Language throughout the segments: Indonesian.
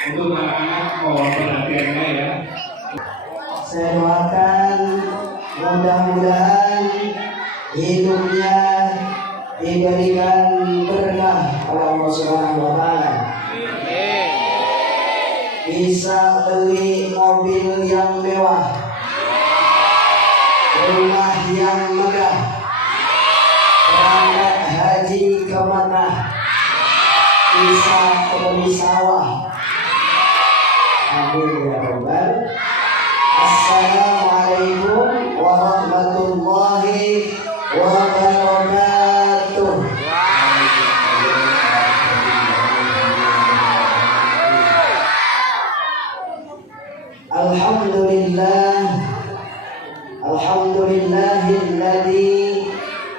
Untuk anak-anak mohon perhatiannya ya. Saya doakan mudah-mudahan hidupnya diberikan berkah oleh Allah Subhanahu wa Ta'ala. Bisa beli mobil yang mewah, rumah yang megah, berangkat haji ke Makkah, bisa kebun sawah. Amin ya rabbal. Assalamualaikum warahmatullahi wabarakatuh. Alhamdulillahilladzi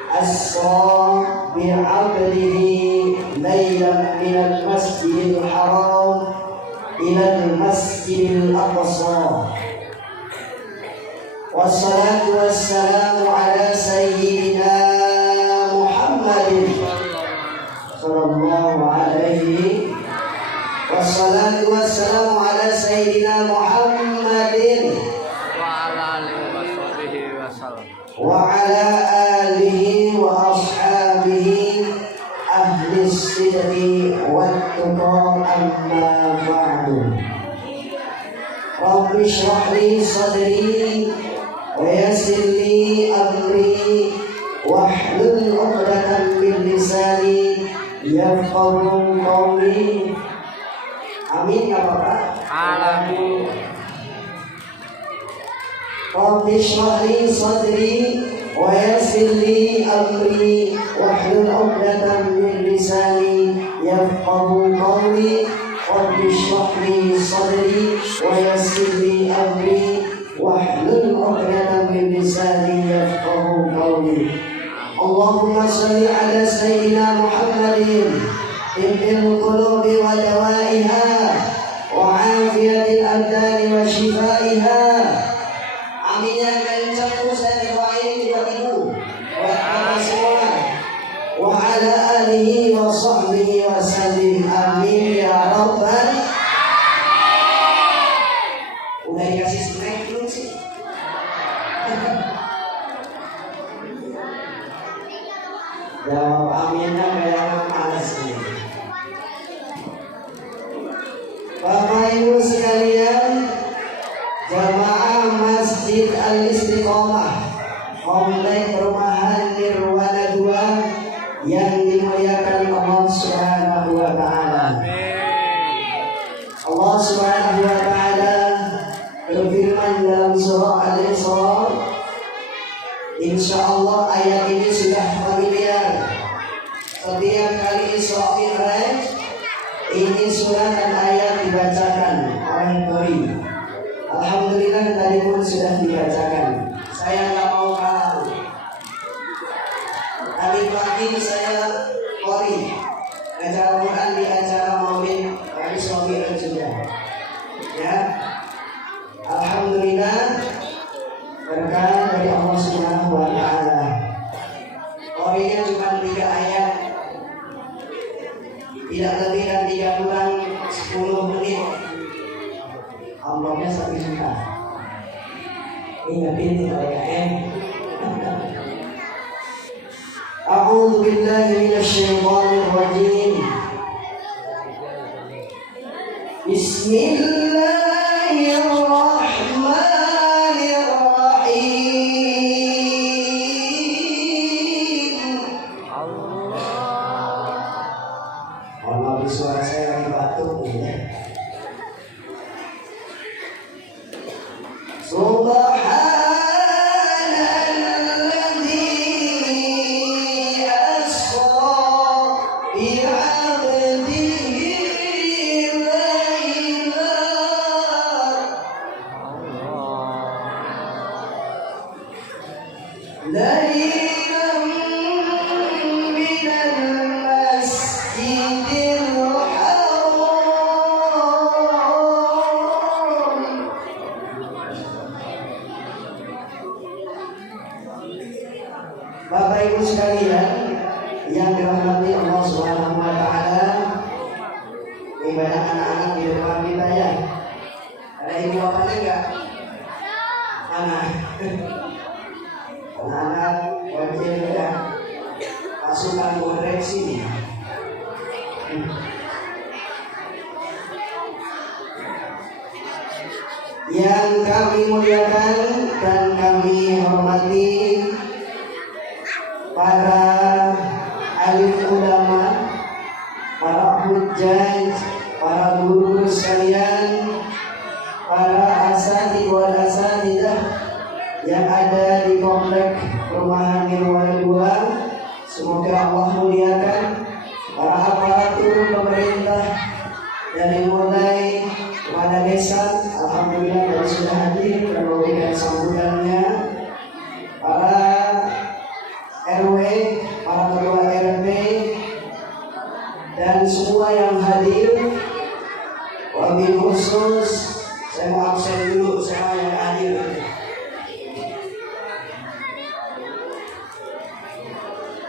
asra bi'abdihi laylan minal masjidil haram ilal masjidil aqsa. Wassalatu wassalamu ala sayyidina Muhammadin sallallahu alaihi. Wassalatu wassalamu ala sayyidina Muhammadin wa ala alihi wa ashabihi ahli sidqi wat tuqa amma ba'du. Rabbi shrah li sadri wa yassir li amri wahlul 'uqdatam min lisani yafqahu qawli. Amin ya Bapak. Amin. Rabbi shrah li sadri wa yassir li amri wahlul 'uqdatam min lisani yafqahu qawli. Rabbi shrah li sadri wa yassir li amri wahlul 'uqdatam min lisani yafqahu qawli. Allahumma shalli ala sayyidina Muhammadin tibbil qulubi wa dawaiha wa 'afiyatil abdani wa shifaiha. Amin ya kencang saya doain buat ibu, buat bapak semua. Wa ala alihi wa sahbihi wa sallim. Amin ya rabbal. Udah dikasih snack belum sih? Jawab aminnya kayak males nih. Bapak Ibu sekalian, jamaah Masjid Al-Istiqomah Komplek Perumahan Nirwana 2 yang dimuliakan Allah Subhanahu wa Ta'ala. Allah Subhanahu wa Ta'ala berfirman dalam surah Al-Isra. Insyaallah ayat ini sudah familiar. Setiap kali Isra Mi'raj ini surah dan ayat dibacakan oleh Qori. Alhamdulillah tadi pun sudah dibacakan. Saya nggak mau kalah. Tadi pagi saya Qori acara Quran di acara Maulid kami Isra juga. Ya, alhamdulillah berkah dari Allah Subhanahu wa Ta'ala. Qorinya cuma 3 ayat, tidak lebih dan tidak kurang 10 menit. Amplopnya 1 juta. Ingatin tidak ya. A'udzu billahi minasyaitonir rajim. Bismillahirrahmanirrahim. Allah, suara saya lagi batuk ya. Subhanalladzi asra bi'abdihi laylan minal masjidil haram Ibadah anak-anak di depan kita ya. Ada ibu bapaknya enggak? Anak. Anak-anak wajib ya. Pasukan koreksi. Yang kami muliakan dan kami hormati para alim ulama, para hujjaj, para guru sekalian, para asatidz wal asatidzah yang ada di komplek perumahan Nirwana 2. Semoga Allah muliakan para aparatur pemerintah dari mulai kepada desa. Alhamdulillah dari sudah hadir dan memberikan sambutannya. Para RW, para ketua RT dan semua yang hadir. Wabil khusus saya mau absen dulu sama yang hadir.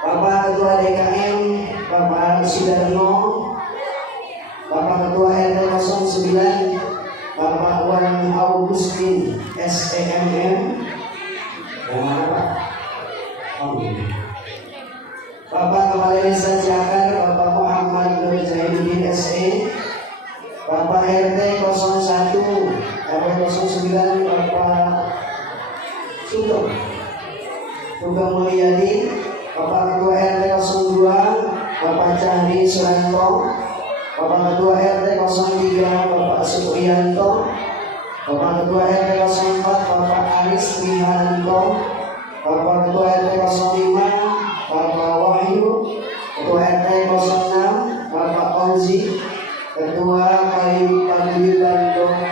Bapak Ketua DKM, Bapak Sudarno, Bapak Ketua RT 09, Bapak Wan Augustin SEMM, yang mana Pak? Bapak Kepala Desa Jakar, Bapak Muhammad Nur Zainuddin SE, Bapak RT 01, RW 09, Bapak Sugeng Mulyadi, Bapak Ketua RT 02, Bapak Cahri Suranto, Bapak Ketua RT 03, Bapak Supriyanto, Bapak Ketua RT 04, Bapak Aris Trihanto, Bapak Ketua RT 05, Bapak Wahyu, Ketua RT 06, Bapak Fauzi, Ketua Paguyuban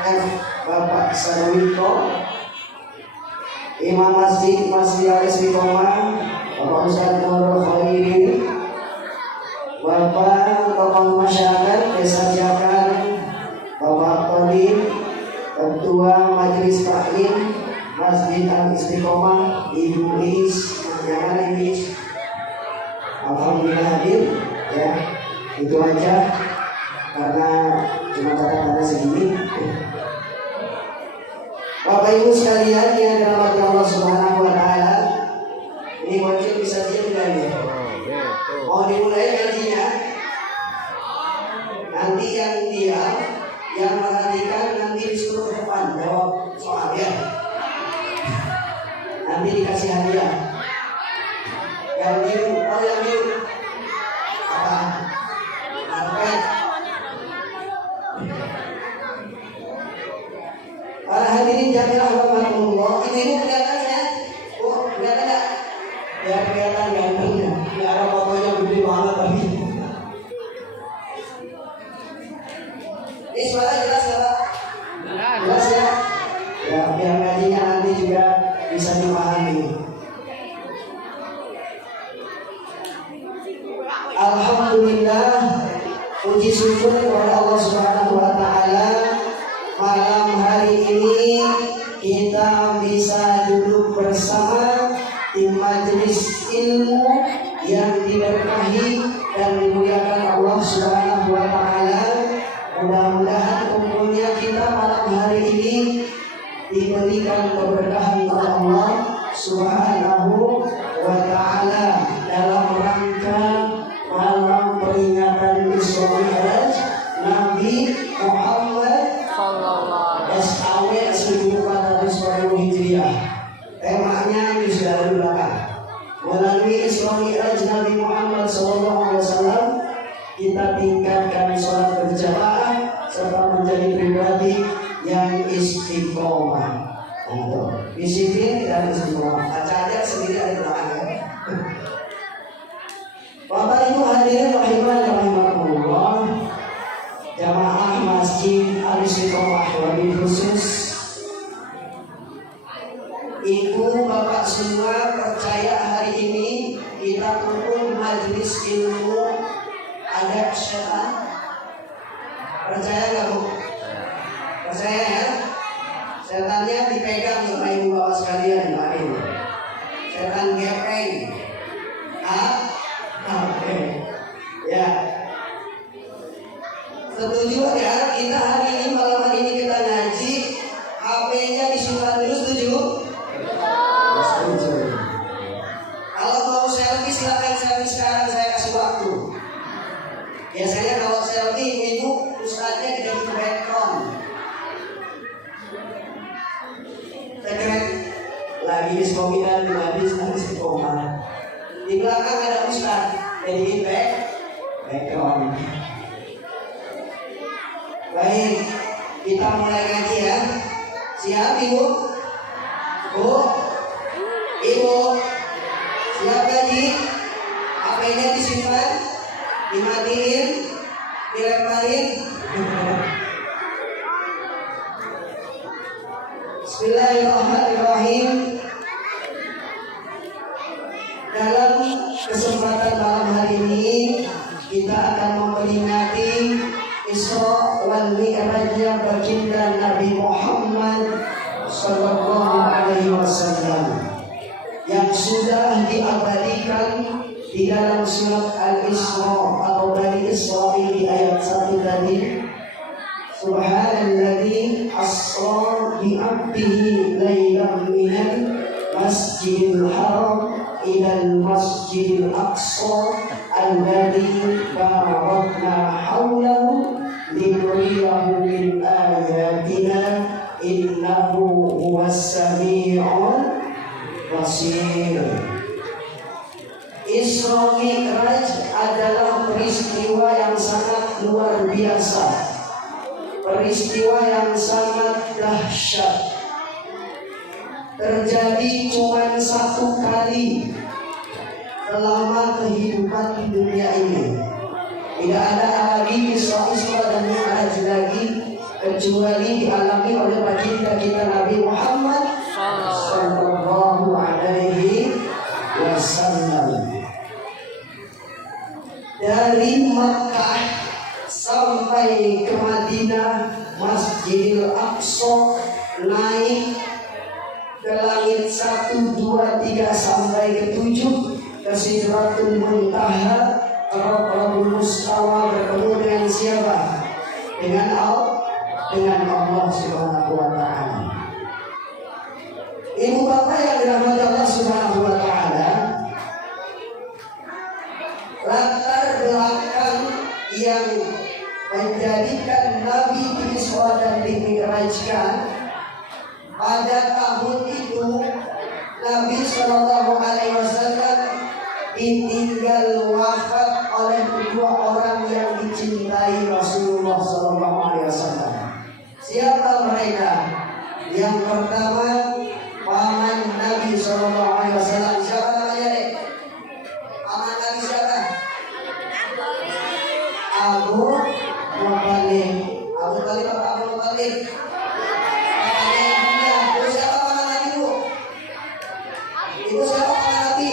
F, Bapak Sarwito, Imam Masjid Al Istiqomah, Bapak Ustadz Nur Khairi, Bapak tokoh masyarakat Desa Jakar, Bapak Todin, Ketua Majelis Taklim Masjid Al Istiqomah, Ibu Is, yang mana Is? Alhamdulillah hadir, ya. Itu aja karena cuma kata-kata segini. Bapak Ibu sekalian yang dirahmati Allah Subhanahu wa taala, ini wajib bisa tidak ya? Mau dimulai ngajinya? Nanti yang diam, yang perhatikan nanti disuruh ke depan jawab soal ya. Nanti dikasih hadiah. Yang biru, oh yang biru apa? Karpet. Para hadirin jamilah rahmatullah, ini kelihatan ya? Oh, kelihatan enggak? Ya kelihatan gantengnya. Ya ada fotonya gede banget tadi. Ini suara jelas ya Pak? Jelas ya? Ya biar ngajinya nanti juga bisa dipahami. Alhamdulillah, puji syukur kepada Allah Subhanahu wa taala, malam hari ini kita bisa duduk bersama di majelis ilmu yang diberkahi dan dimuliakan Allah Subhanahu wa taala. Mudah-mudahan umurnya kita malam hari ini diberikan keberkahan oleh Allah Subhanahu wa taala dalam rangka malam peringatan Isra Mi'raj Nabi Muhammad SAW 1440 Hijriah. Temanya di sudah belakang. Melalui Isra Mi'raj Nabi Muhammad SAW, kita tingkatkan sholat berjamaah serta menjadi pribadi yang istiqomah. Untuk disiplin dan istiqomah. Acaranya sendiri ada di belakang. Bapak Ibu hadirin rahimakumullah, jamaah Masjid Al Istiqomah wabil khusus, Ibu Bapak semua percaya hari ini kita kumpul majelis ilmu ada syaitan. Percaya nggak Bu? Percaya ya? Setannya dipegang sama Ibu Bapak sekalian hari ini. Setan gepeng. Oke. Ya. Setuju ya? Kita hari ini malam hari ini kita ngaji, HP-nya disimpan dulu, setuju? Setuju. Kalau mau selfie silakan selfie sekarang, saya kasih waktu. Biasanya kalau selfie itu ustadznya tidak di background. Tekret lagi di sekolah di habis di koma. Di belakang ada ustadz, jadi background. Baik, kita mulai ngaji ya. Siap ibu? Bu? Ibu? Siap ngaji? HP-nya disimpan? Dimatiin? Dilemparin? Bismillahirrahmanirrahim. Dalam kesempatan malam hari ini kita akan memperingati Isra wal Mi'rajnya baginda Nabi Muhammad sallallahu alaihi wasallam yang sudah diabadikan di dalam surat Al-Isra atau Bani Israil di ayat 1 tadi. Subhanalladzi asra bi 'abdihi lailan minal masjidil haram ilal masjidil aqsa alladzi barakna haulahu linuriyahu min ayatina innahu huwas sami'ul basir. Isra Mi'raj adalah peristiwa yang sangat luar biasa, peristiwa yang sangat dahsyat. Terjadi cuma satu kali selama kehidupan di dunia ini. Tidak ada lagi Isra dan Mi'raj lagi kecuali dialami oleh baginda kita Nabi Muhammad sallallahu alaihi wasallam. Dari Makkah sampai ke Madinah, Masjidil Aqsa, naik ke langit 1, 2, 3 sampai ke 7, ke Sidratul Muntaha, Rabbul Mustawa, bertemu dengan siapa? Dengan Allah Subhanahu wa taala. Ibu bapak yang dirahmati Allah Subhanahu wa taala, latar belakang yang menjadikan Nabi Isra dan Mi'rajkan pada tahun itu Nabi Shallallahu Alaihi Wasallam ditinggal wafat oleh kedua orang yang dicintai Rasulullah Shallallahu Alaihi Wasallam. Siapa mereka? Yang pertama, paman Nabi Shallallahu Alaihi Wasallam. Siapa namanya dek? Paman Nabi siapa? Abu Muthalib. Abu Talib apa Abu Muthalib? Itu siapa paman Nabi?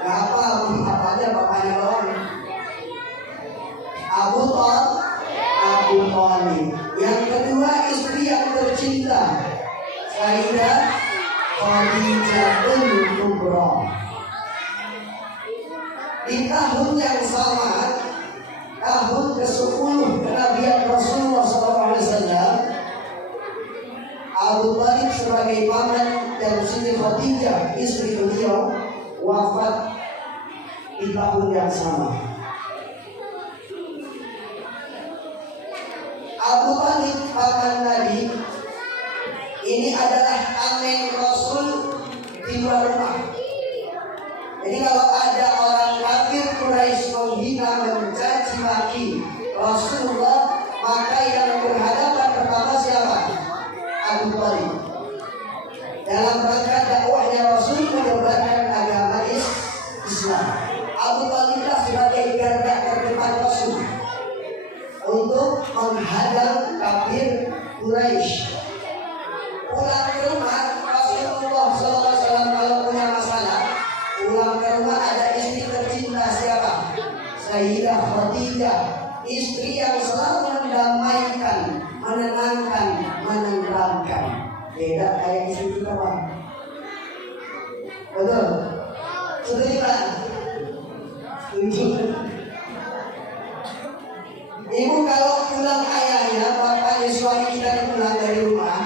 Gak apa, bapaknya doang. Abu Thalib. Yang kedua, istri yang tercinta, Sayyidah Khadijatul Kubra. Di tahun yang sama, tahun ke-10 kenabian Rasulullah SAW, Abu Thalib sebagai paman dan Siti Khadijah istri beliau wafat di tahun yang sama. Abu Thalib paman Nabi ini adalah tameng Rasul di luar rumah. Jadi kalau ada orang kafir Quraisy menghina, mencaci maki Rasulullah, maka yang berhadapan pertama siapa? Abu Thalib. Dalam rangka dakwahnya Rasul menyebarkan agama Islam, Abu Thaliblah sebagai garda terdepan Rasul untuk menghadang kafir Quraisy. Pulang ke rumah Rasulullah SAW kalau punya masalah, pulang ke rumah ada istri tercinta siapa? Sayyidah Khadijah, istri yang selalu mendamaikan, menenangkan, menenteramkan. Beda kayak istri kita, Pak. Betul? Setuju, Pak? Setuju. Ibu kalau pulang ayahnya, bapaknya suami kita pulang dari rumah,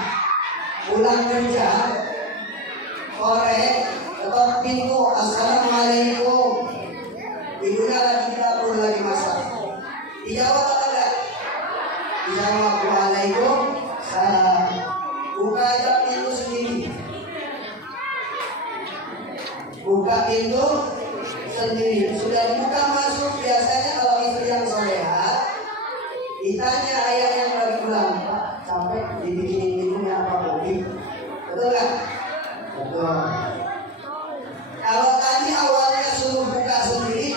pulang kerja, sore, ketok pintu, assalamualaikum. Ibunya lagi di dapur lagi masak. Dijawab apa enggak? Dijawab waalaikumsalam. Buka aja pintu sendiri. Buka pintu sendiri. Sudah dibuka masuk. Biasanya kalau istri yang soleha ditanya ayah yang baru pulang, Pak, capek dibikinin minumnya apa kopi? Betul nggak? Betul. Kalau tadi awalnya suruh buka sendiri,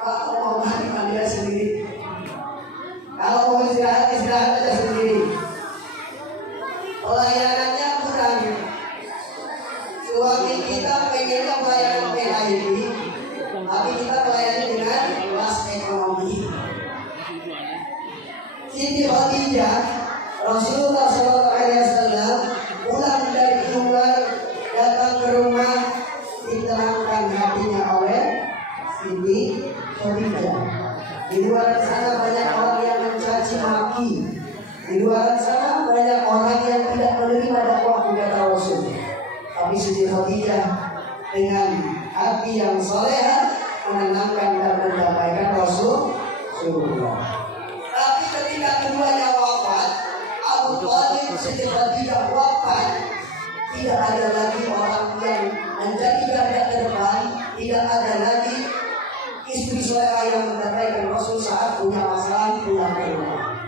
Pak mau mandi sendiri. Kalau mau istirahat aja sendiri. Pelayanannya kurang. Suami kita pengennya pelayanan PHIP, tapi kita melayani dengan kelas ekonomi. Siti Khadijah, Rasulullah SAW pulang dari luar, datang ke rumah, diterangkan hatinya oleh Siti Khadijah. Di luar sana banyak orang yang mencaci maki. Di luar sana banyak orang yang tidak menerima dakwah kata Rasul. Tapi Siti Khadijah dengan hati yang saleh menenangkan dan mendamaikan Rasulullah. Tapi ketika keduanya wafat, Abu Thalib, Siti Khadijah wafat, tidak ada lagi orang yang menjadi garda terdepan, tidak ada lagi istri salehah yang mendamaikan Rasul saat punya masalah pulang ke rumah.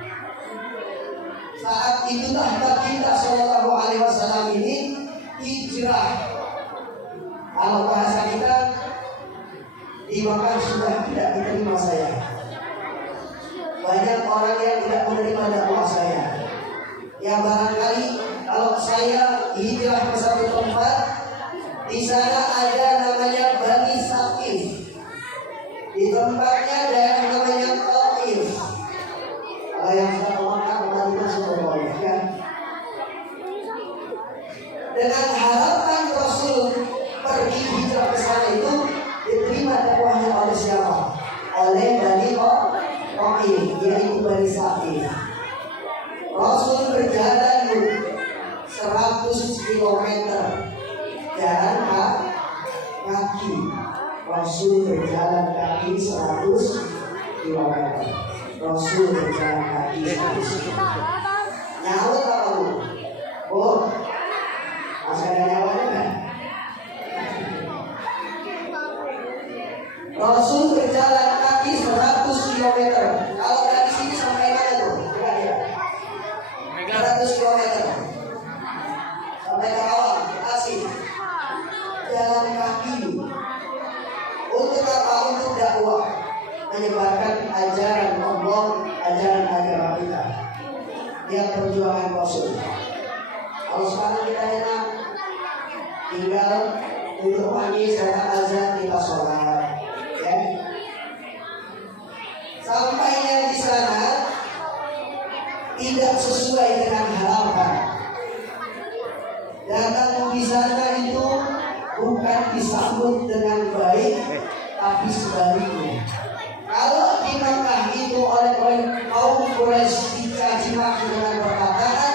Saat itulah baginda Sallallahu Alaihi Wasallam ini hijrah. Kalau bahasa kita di Makkah sudah tidak diterima saya. Banyak orang yang tidak menerima dakwah saya. Ya barangkali kalau saya hijrah ke satu tempat, di sana ada namanya Bani Saqif. Di tempatnya ada yang namanya Taif. Kalau yang sudah ke Makkah kembali sudah boleh ya. Dengan harapan Rasul pergi hijrah ke sana itu diterima dakwahnya oleh siapa? Oleh Bani Taif, yaitu Bani Saqif. Rasul berjalan 100 km jalan kaki. Rasul berjalan kaki 100 km. Rasul berjalan kaki 100 km. Nyawa apa bu? Oh, masih ada nyawanya kan? Rasul berjalan kaki 100 km. Kalau dari sini sampai mana tuh? Kira-kira 100 km. Sampai Karawang, Tasik. Jalan kaki. Untuk apa? Untuk dakwah, menyebarkan ajaran Allah, ajaran agama kita. Dia perjuangan Rasul. Kalau sekarang kita enak, tinggal duduk manis, kata azan, kita sholat. Ya. Sampainya di sana tidak sesuai dengan harapan. Datang di sana itu bukan disambut dengan baik, tapi sebaliknya. Kalau di Makkah itu oleh kaum Quraisy dicaci maki dengan perkataan,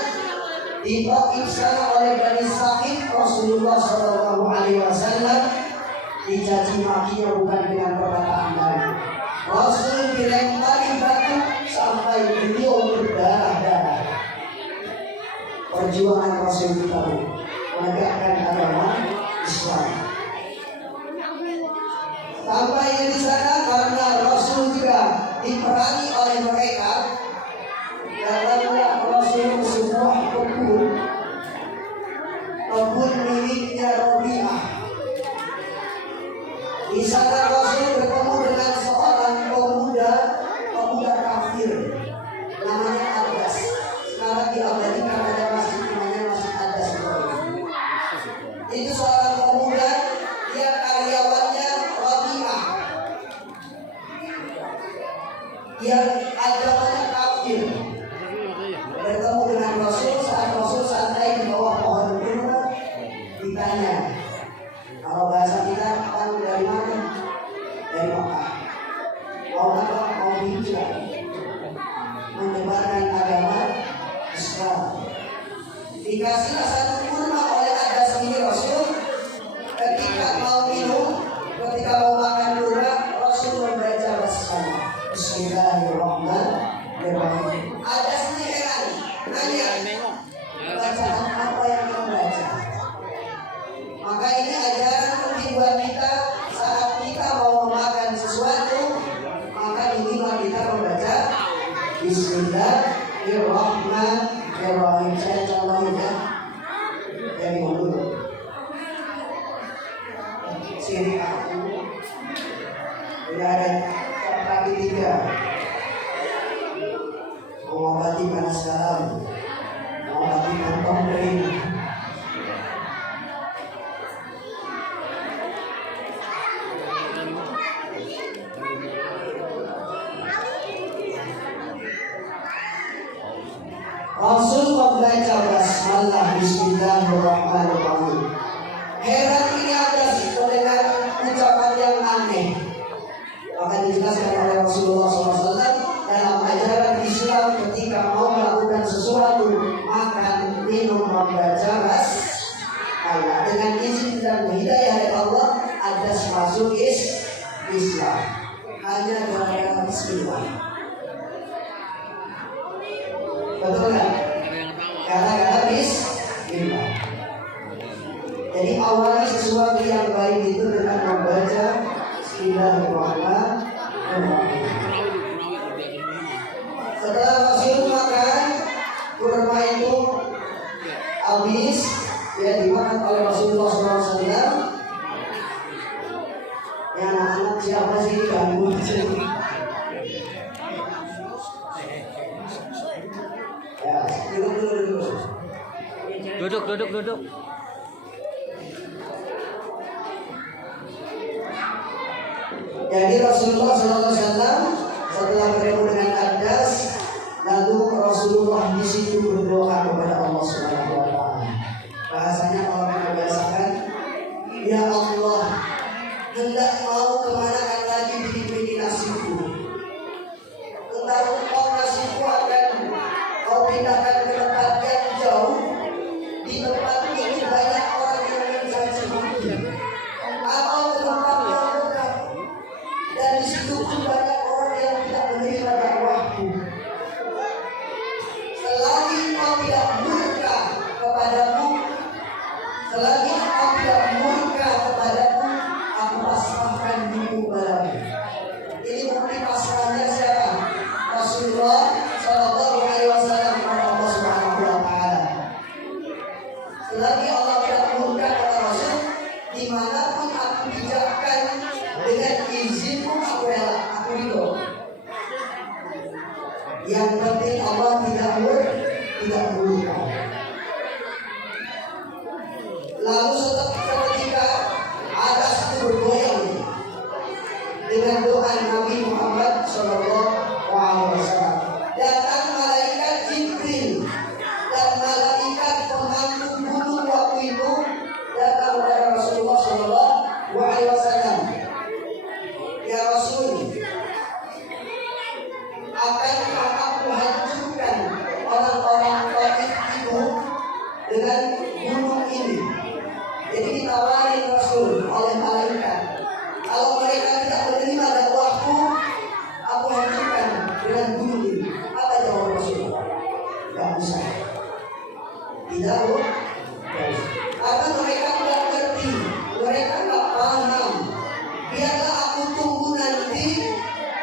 di Taif sana oleh Bani Saqif, Rasulullah SAW dicaci makinya bukan dengan perkataan lain. Rasul dilempari batu sampai beliau berdarah-darah. Perjuangan Rasul kita menegakkan agama Islam. Sampainya di sana karena Rasul juga diperangi oleh mereka. Datanglah Rasul ke sebuah kebun miliknya Rabi'ah. Di sana Rasul bertemu dengan seorang pemuda kafir namanya Abbas. Sekarang diabadikan ada masjid namanya Masjid Abbas. dikasih satu kurma oleh Adas ini Rasul. Ketika mau minum, ketika mau makan kurma, Rasul membaca basmalah. Bismillahirrahmanirrahim. Adas ini heran, nanya, bacaan apa yang kamu baca? Maka ini ajaran penting buat kita. Saat kita mau memakan sesuatu, maka minimal kita membaca Bismillahirrahmanirrahim. Saya contohin ya. Dari dulu. Sini aku udah ada kaki 3. Mengobati panas dalam, mengobati kantong kering. Rasul membaca basmalah Bismillahirrahmanirrahim. Heran ini ada mendengar ucapan yang aneh. Maka dijelaskan oleh Rasulullah SAW dalam ajaran Islam ketika mau melakukan sesuatu, makan, minum, membaca basmalah dengan izin dan hidayah dari Allah, ada masuk Islam. Hanya gara-gara Bismillah. Betul kan? Gara-gara Bismillah. Jadi awali sesuatu yang baik itu dengan membaca Bismillahirrahmanirrahim. Setelah Rasul makan kurma itu habis, ya dimakan oleh Rasulullah SAW. Ya anak-anak siapa sih ganggu? Ya, duduk. Jadi Rasulullah SAW setelah bertemu dengan Adas, lalu Rasulullah di situ berdoa kepada Allah Subhanahu Wa Taala. Bahasanya kalau kita biasakan, ya Allah, hendak mau kemana lagi beri nasibu. Entah engkau nasibu akan kau pindahkan ke tempat yang jauh. Di tempat ini banyak orang yang mencaci maki. Atau ke tempat yang dekat. Dan di situ pun banyak orang yang tidak menerima dakwahku. Selagi kau tidak murka kepadamu, selagi kau tidak murka kepadamu, aku pasrahkan dirimu padamu. Ini bukti pasrahnya siapa? Rasulullah Shallallahu Alaihi Wasallam kepada Allah Subhanahu Wa Taala. Selagi Allah tidak murka kepada Rasul, dimanapun aku bijakkan dengan izinmu aku rela, aku ridho. Yang penting Allah tidak murka. Lalu seketika ada satu bergoyang dengan doa Nabi Muhammad Sallallahu Alaihi Wasallam. Datang malaikat Jibril dan malaikat pemangku gunung waktu itu datang kepada Rasulullah Sallallahu Alaihi Wasallam. Ya Rasul, akankah aku hancurkan orang-orang Taif itu dengan gunung ini? Jadi ditawarin Rasul oleh malaikat. Kalau mereka tidak menerima dakwahku, aku hancurkan dengan gunung ini. Apa jawab Rasul? Gak bisa. Tidak bu. Karena mereka tidak ngerti, mereka tidak paham. Biarlah aku tunggu nanti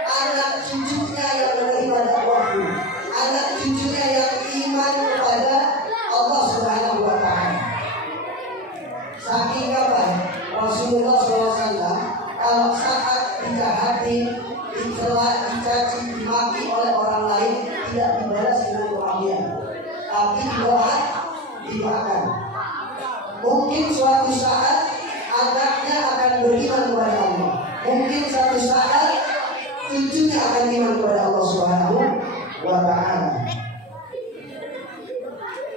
anak cucunya yang menerima dakwahku, anak cucunya yang iman kepada Allah Subhanahu Wa Taala. Saking apa? Rasulullah SAW kalau saat dijahati, dicela, dicaci, dimaki oleh orang lain, tidak dibalas dengan keahlian, tapi didoakan. Mungkin suatu saat anaknya akan beriman kepada Allah. Mungkin suatu saat cucunya akan beriman kepada Allah Subhanahu Wa Taala.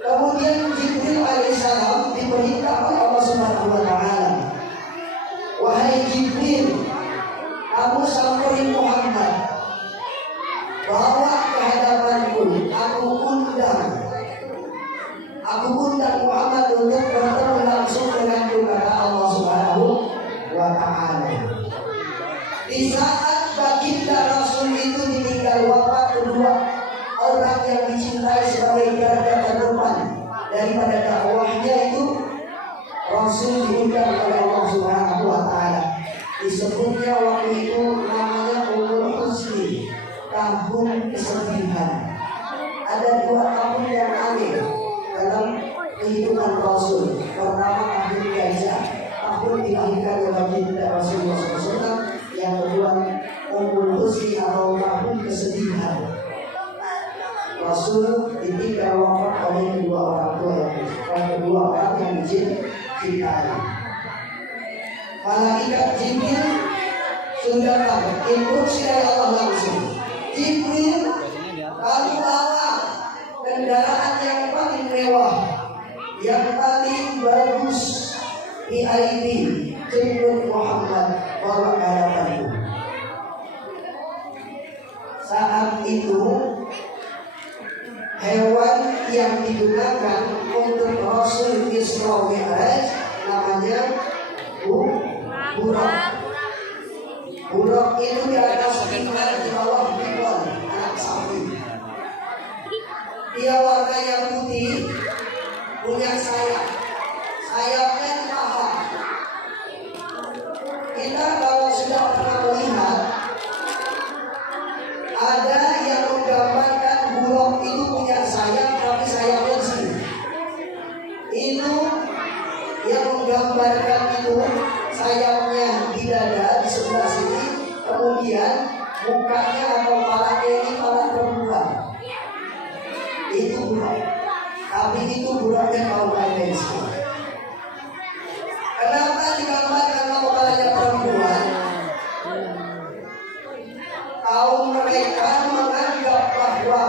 Kemudian Jibril alaihissalam diperintah oleh Allah Subhanahu Wa Taala, wahai Jibril, kamu samperin Muhammad, bawa ke hadapanku, aku undang Rasul ditinggal wafat oleh kedua orang yang dicintai. Malaikat Jibril sudah tahu, instruksi dari Allah langsung. Jibril, kamu bawa kendaraan yang paling mewah, yang paling bagus, VIP, jemput Muhammad bawa ke hadapanku. Saat itu hewan yang digunakan untuk Rasul Isra Mi'raj namanya buraq. Buraq itu di atas timah, di bawah bikon, anak sapi. Dia warnanya putih, punya sayap. Sayapnya di paha. Kita kalau sudah pernah melihat, ada yang menggambarkan buraq itu punya sayap, tapi sayapnya di sini. Itu yang menggambarkan itu sayapnya di dada di sebelah sini, kemudian mukanya atau kepalanya ini kepala perempuan. Itu buraq. Tapi itu buraqnya kaum Quraisy. Kenapa digambarkan kepalanya perempuan? Kaum mereka menganggap bahwa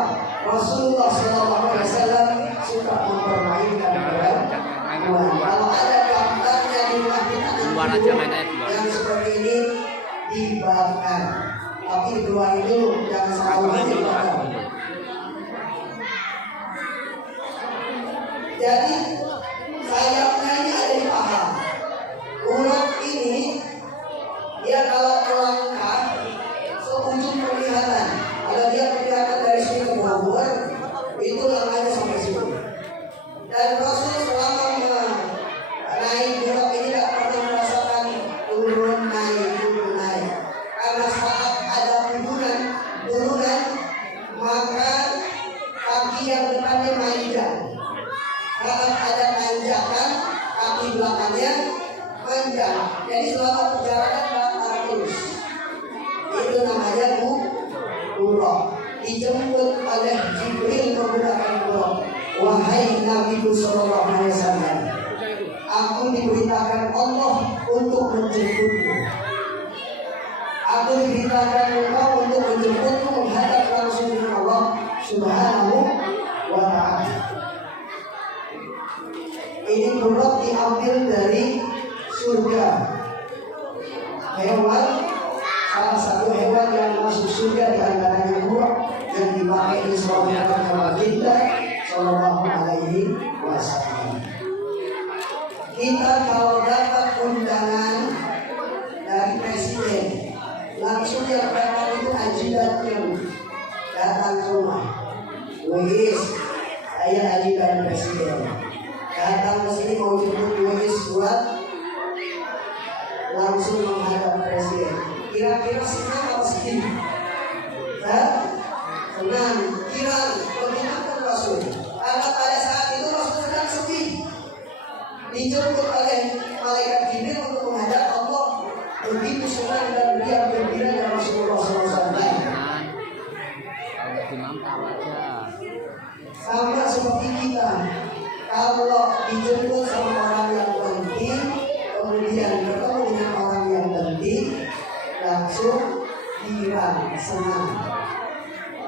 Rasulullah SAW suka mempermainkan perempuan. Kalau ada gambarnya di masjid yang seperti ini dibakar. Tapi dua itu jangan sampai dibakar. Jadi sayapnya ini ada di paha. Buraq ini dia kalau melangkah seujung penglihatan. Kalau dia kelihatan dari sini ke bawah, itu langkahnya sampai sini. Dan Rasul selama naik buraq ini tidak pernah merasakan turun naik. Karena saat ada turunan, maka kaki yang depannya manjat. Saat ada tanjakan, kaki belakangnya manjat. Jadi selama perjalanan datar terus. Itu namanya buraq. Dijemput oleh Jibril menggunakan buraq. Wahai Nabi Sallallahu Alaihi Wasallam, aku diberitakan Allah untuk menjemputmu. Aku diberitakan engkau untuk menjemputmu menghadap langsung dengan Allah Subhanahu wa Ta'ala. Ini buraq diambil dari surga. Salah satu hewan yang masuk surga di antaranya buraq yang dipakai Isra Mi'raj Baginda Sallallahu Alaihi Wasallam. Kita kalau dapat undangan dari presiden, langsung yang datang itu ajudannya datang ke rumah. Wis, saya ajudan presiden. Datang ke sini mau jemput Wis buat langsung menghadap presiden. Kira-kira senang atau sedih? Senang. Kira bagaimana Rasul? Karena pada saat itu Rasul sedang sedih. Dijemput oleh malaikat Jibril untuk menghadap Allah. Begitu senang dan dia gembira dengan Rasulullah SAW. Sama seperti kita, kalau dijemput sama orang yang penting, kemudian bertemu dengan orang yang penting, langsung girang, senang.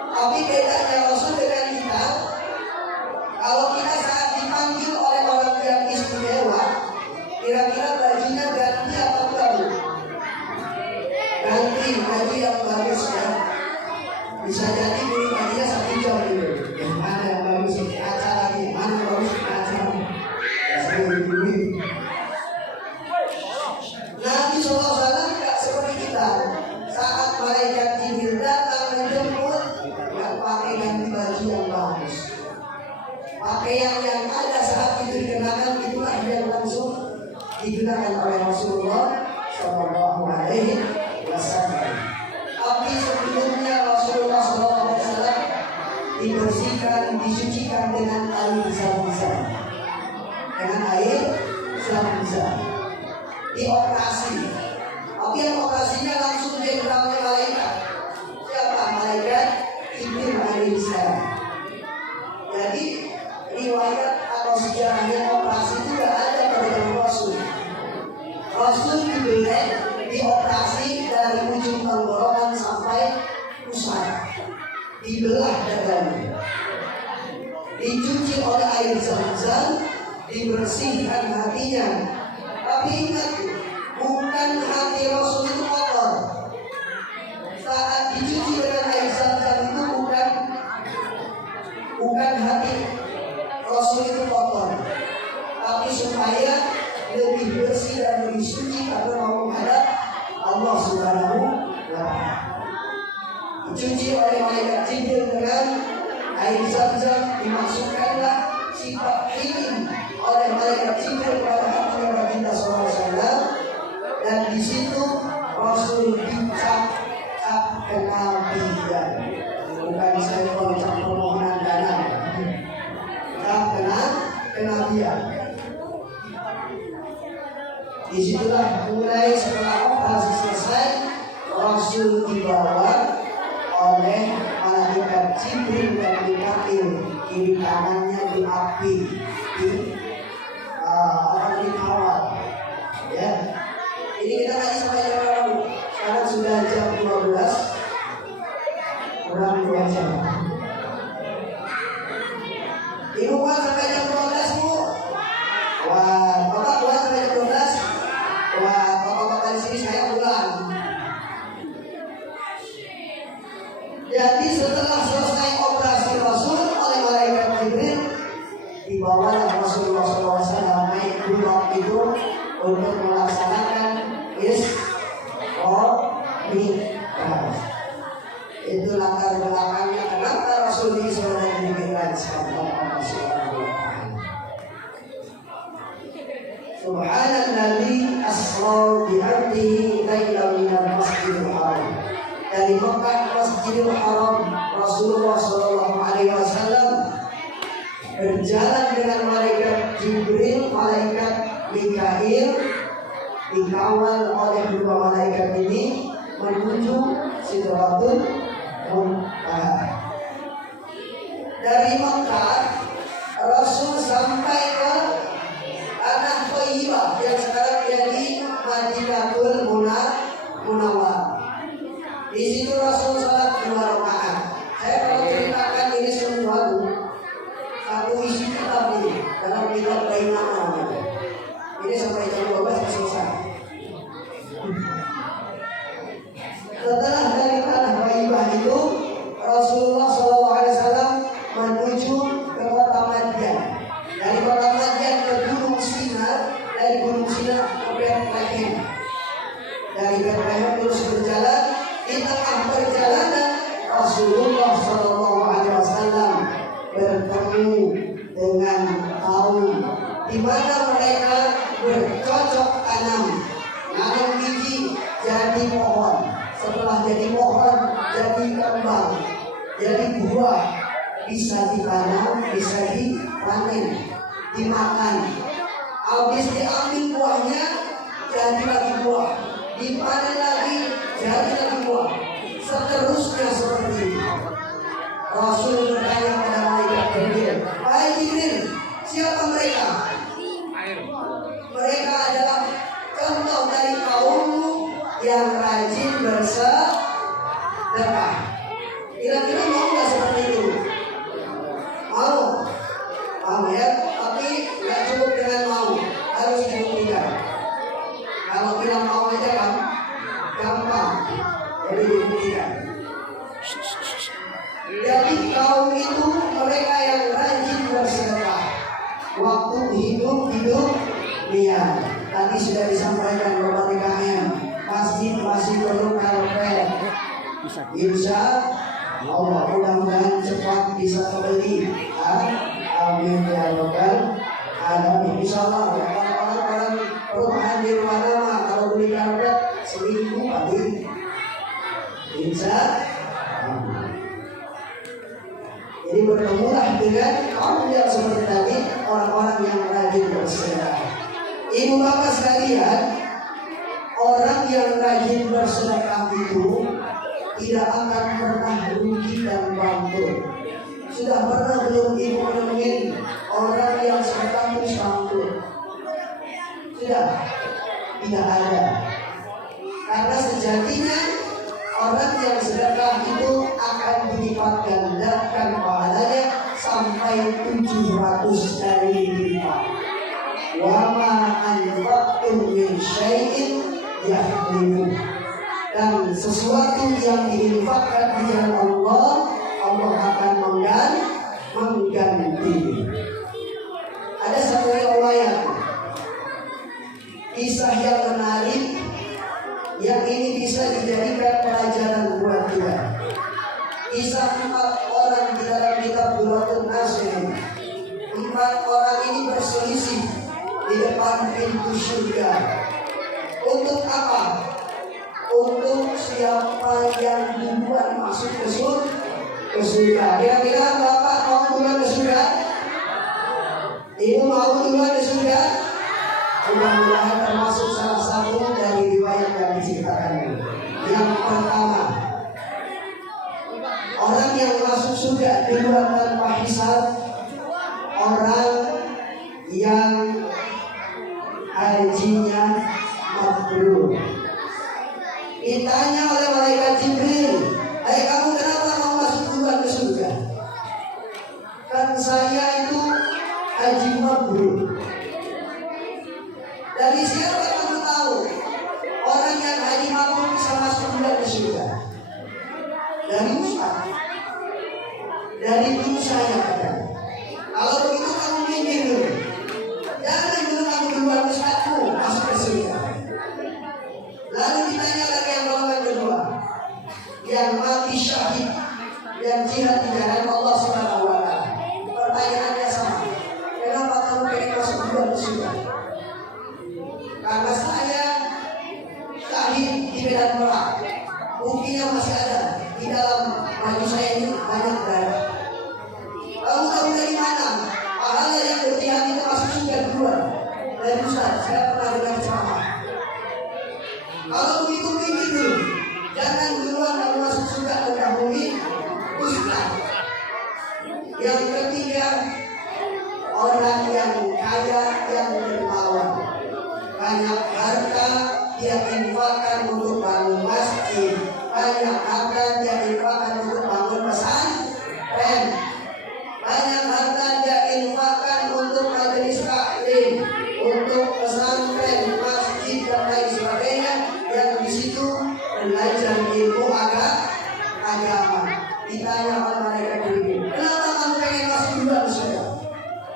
Tapi bedanya Rasul dengan kita, kalau kita saat dipanggil oleh orang yang istimewa, kira-kira bajunya ganti atau baru? Ganti baju yang bagus ya. Bisa jadi beli bajunya 1 jam dulu. Yang mana yang bagus di acara ini, mana yang bagus di acara ini. Saya beli. Nabi SAW tidak seperti kita. Saat malaikat Jibril datang menjemput, yang pakai ganti baju yang bagus. Pakaian yang ada saat itu dikenakan itulah yang langsung digunakan oleh Rasulullah Sallallahu Alaihi Wasallam. Tapi sebelumnya Rasulullah Sallallahu Alaihi Wasallam dibersihkan, disucikan dengan air zam-zam. Dengan air zam-zam. Dioperasi. Tapi yang operasinya langsung jenderalnya malaikat. Siapa? Malaikat Jibril alaihissalam. air Zam-Zam dibersihkan hatinya. Tapi ingat, bukan hati Rasul itu kotor. Saat dicuci dengan air Zam-Zam itu bukan hati Rasul itu kotor, tapi supaya lebih bersih dan lebih suci karena mau menghadap Allah Subhanahu wa Ta'ala. Dicuci oleh malaikat Jibril dengan air Zam-Zam, dimasukkanlah sifat hilim oleh malaikat Jibril pada hati baginda sallallahu alaihi wasallam, dan di situ Rasul dicap kenabian. Bukan saya ucap permohonan dana, cap kenabian. Disitulah mulai setelah operasi selesai, Rasul dibawa oleh malaikat Jibril dan Mikail, kiri kanannya diapi, dikawal. Ya, ini kita lagi sampai jam berapa? Sekarang sudah jam 12, kurang 2 jam. Ibu kan sampai jam 12 bu. Wah, bapak buat sampai jam 12. Wah, bapak-bapak di sini saya pulang. Jadi setelah selesai operasi Rasul oleh malaikat Jibril, dibawalah Rasulullah SAW naik bulak itu untuk melaksanakan Isra Mi'raj. Itu latar belakangnya kenapa Rasul Isra dan Mi'raj. Subhanalladzi asra bi'abdihi lailan minal masjidil haram. Dari Mekah Masjidil Haram, Rasulullah SAW berjalan dengan malaikat Jibril, malaikat Mikail, dikawal oleh dua malaikat ini menuju Sidratul Muntaha. Dari Mekah Rasul sampai ke tanah Thayyibah yang sekarang jadi Madinatul Munawwarah. Di situ Rasul salat 2 rakaat. Saya kalau ceritakan ini semua satu isi kitab ini dalam kitab Bainama. Ini sampai jam 12 selesai. Setelah dari tanah Thayyibah itu, Rasulullah SAW menuju ke kota Madian. Dari kota Madian ke Gunung Sinar, dari Gunung Sinar ke Bethlehem. Dari Bethlehem terus berjalan. Di tengah perjalanan Rasulullah SAW bertemu dengan kaum di mana mereka bercocok tanam, nanam biji jadi pohon. Setelah jadi pohon jadi kembang, jadi buah, bisa ditanam, bisa dipanen, dimakan. Habis diambil buahnya jadi lagi buah, dipanen lagi jadi lagi buah. Seterusnya seperti ini. Rasul bertanya pada malaikat Jibril, "Hai Jibril, siapa mereka?" Mereka adalah contoh dari kaummu yang rajin bersedekah. Kira-kira mau nggak seperti itu? Mau ya, tapi nggak cukup dengan mau, harus dibuktikan. Kalau bilang mau aja kan gampang, jadi dibuktikan. Jadi kaum itu mereka yang rajin bersedekah waktu hidup dia. Tadi sudah disampaikan Bapak TKM, masjid masih perlu karpet. Insya Allah mudah-mudahan cepat bisa kembali. Amin ya rabbal alamin. Insya Allah orang perumahan di mana kalau beli karpet seminggu habis. Insya Allah. Jadi bertemulah dengan kaum yang seperti tadi, orang-orang yang rajin bersedekah. Ibu bapak sekalian, orang yang rajin bersedekah itu tidak akan pernah rugi dan bangkrut. Sudah pernah belum ibu menemukan orang yang sedekah terus bangkrut? Sudah? Tidak ada. Karena sejatinya orang yang sedekah itu akan dilipat gandakan pahalanya sampai 700 syai'in yahlifu. Dan sesuatu yang diinfakkan di jalan Allah, Allah akan mengganti. Ada satu riwayat kisah yang menarik yang ini bisa dijadikan pelajaran buat kita. Kisah 4 orang di dalam kitab Durratun Nasim. 4 orang ini berselisih di depan pintu surga. Untuk apa? Untuk siapa yang duluan masuk ke surga. Kira-kira Bapak mau duluan ke surga? Ibu mau duluan ke surga? Mudah-mudahan termasuk salah satu dari riwayat yang diceritakan ini. Yang pertama, orang yang masuk surga duluan tanpa hisab, orang yang hajinya mabrur. Ditanya oleh malaikat Jibril, "Hai kamu, kenapa mau masuk duluan ke surga?" "Kan saya itu haji mabrur." "Dari siapa kamu tahu orang yang haji mabrur bisa masuk duluan ke surga?" "Dari Ustaz, dari guru saya katanya." "Kalau begitu kamu minggir dulu, jangan dulu kamu duluan, Ustazku masuk ke surga." Lalu ditanya lagi yang golongan kedua, yang mati syahid, yang jihad di jalan Allah Subhanahu wa Ta'ala. Pertanyaannya sama, "Kenapa kamu pengen masuk duluan ke surga?" "Karena saya syahid di medan perang, buktinya masih ada di dalam baju saya ini banyak darah." "Kamu tahu dari mana pahala yang berjihad itu masuk surga duluan?" "Dari Ustaz, saya pernah dengar ceramah." "Kalau begitu minggir dulu, jangan duluan kamu masuk surga terdahului Ustaz." Yang ketiga, orang yang kaya yang dermawan, banyak harta dia infakkan untuk bangun masjid, banyak harta dia infakkan untuk bangun pesantren, banyak harta dia infakkan untuk majelis taklim, untuk pesantren, masjid dan lain sebagainya, yang di situ belajar ilmu agama. Ditanya oleh mereka Jibril, "Kenapa kamu pengen masuk duluan ke surga?"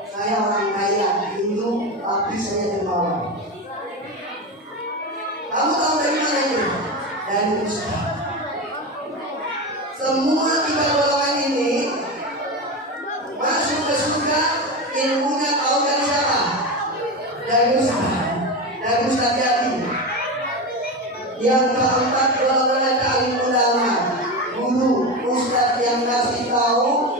"Saya orang kaya, Hindu, tapi saya dermawan." "Kamu tahu dari mana itu?" "Dari Ustaz." Semua 3 golongan ini masuk ke surga, ilmunya tahu dari siapa? Dari Ustaz. Dari Ustaz Yati. Yang keempat, golongan alim ulama, guru, ustaz yang kasih tahu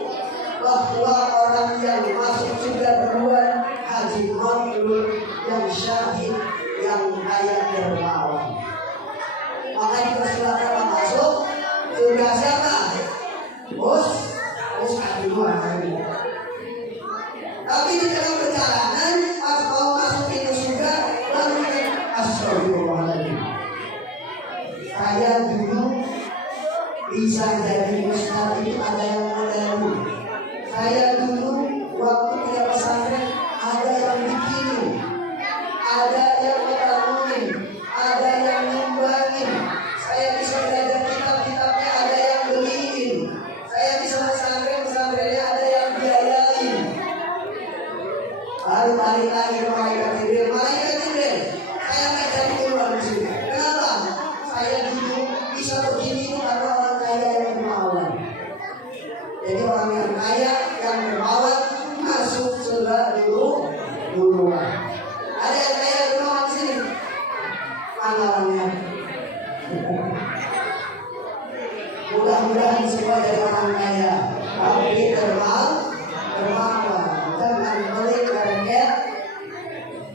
bahwa orang yang masuk surga duluan haji mabrur, yang syahid, yang kaya dermawan. Maka dipersilakan masuk surga siapa? Ustaz duluan. Tapi di dalam perjalanan pas mau masuk pintu surga, lalu astagfirullahaladzim, saya dulu bisa jadi ustaz itu ada yang mengganggu. Saya dulu waktu tidak pesantren ada yang bikin, ada yang menggangguin, ada yang nyumbangin. Saya bisa belajar kitab-kitabnya, ada yang beliin. Saya bisa pesantrennya ada yang biayain. Baru balik lagi ke malaikat Jibril, saya ngajak keluar di sini. Kenapa? Saya dulu bisa begini itu karena orang kaya yang dermawan. Jadi orang yang kaya yang dermawan masuk surga duluan. Ada yang kaya dermawan di sini? Mana orangnya? Mudah-mudahan semua dari orang kaya, tapi dermawan. Jangan pelit karet,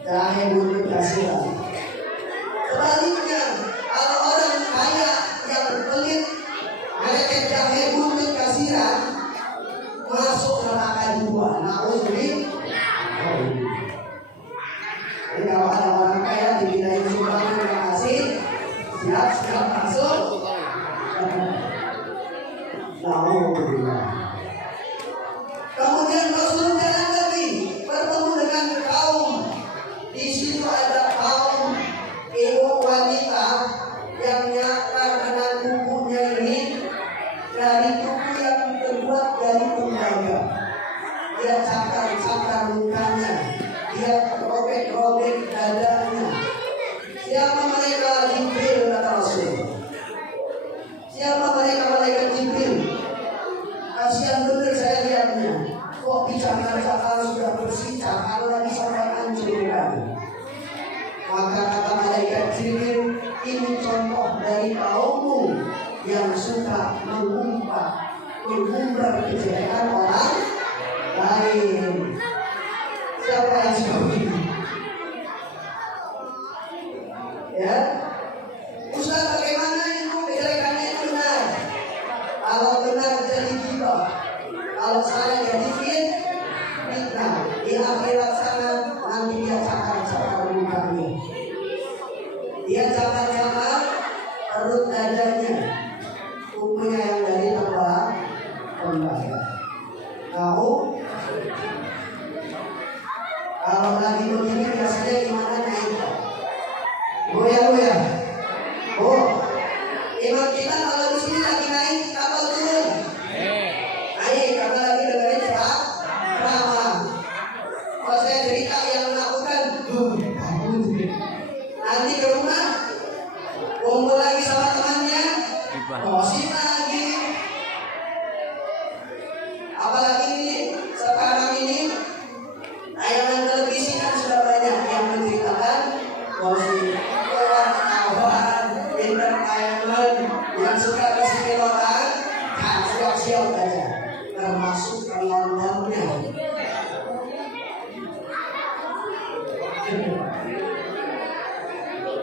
jahe buntut kasihan. Sebaliknya, kalau orang kaya yang pelit, mereka jahe buntut kasihan, masuk neraka dua. Jadi kalau ada orang kaya dimintain sumbangan yang kasih, siap masuk. Alhamdulillah. Kemudian Rasul jalan lagi, bertemu dengan kaum. Di situ ada kaum dia cakar-cakar mukanya, dia robek-robek dadanya. Siapa mereka? Jibril, kata Rasul. Siapa mereka? Malaikat Jibril. Kasihan benar saya lihatnya. Kok dicakar-cakar sudah bersih, cakar lagi sampai hancurkan. Maka kata malaikat Jibril, ini contoh dari kaummu yang suka mengumbar kejelekan orang lain. Siapa yang suka begini? Ya, Ustaz, bagaimana itu kejelekannya itu benar? Kalau benar jadi gibah, kalau saya jadi fitnah, di akhirat sana nanti dia cakar-cakar mukanya, dia cakar-cakar perut dadanya, kukunya yang dari tembaga. Tahu? Kalau lagi begini biasanya gimana naik? Goyang-goyang. Oh, imam kita kalau di sini lagi naik atau turun? Naik, karena lagi dengerin ceramah. Kalau saya cerita yang melakukan, nanti ke rumah, kumpul lagi sama temannya, gosip lagi. Apalagi sekarang ini tayangan televisi kan sudah banyak yang menceritakan gosip, wartawan, entertainment yang suka kasih orang, siap-siap aja, termasuk penontonnya.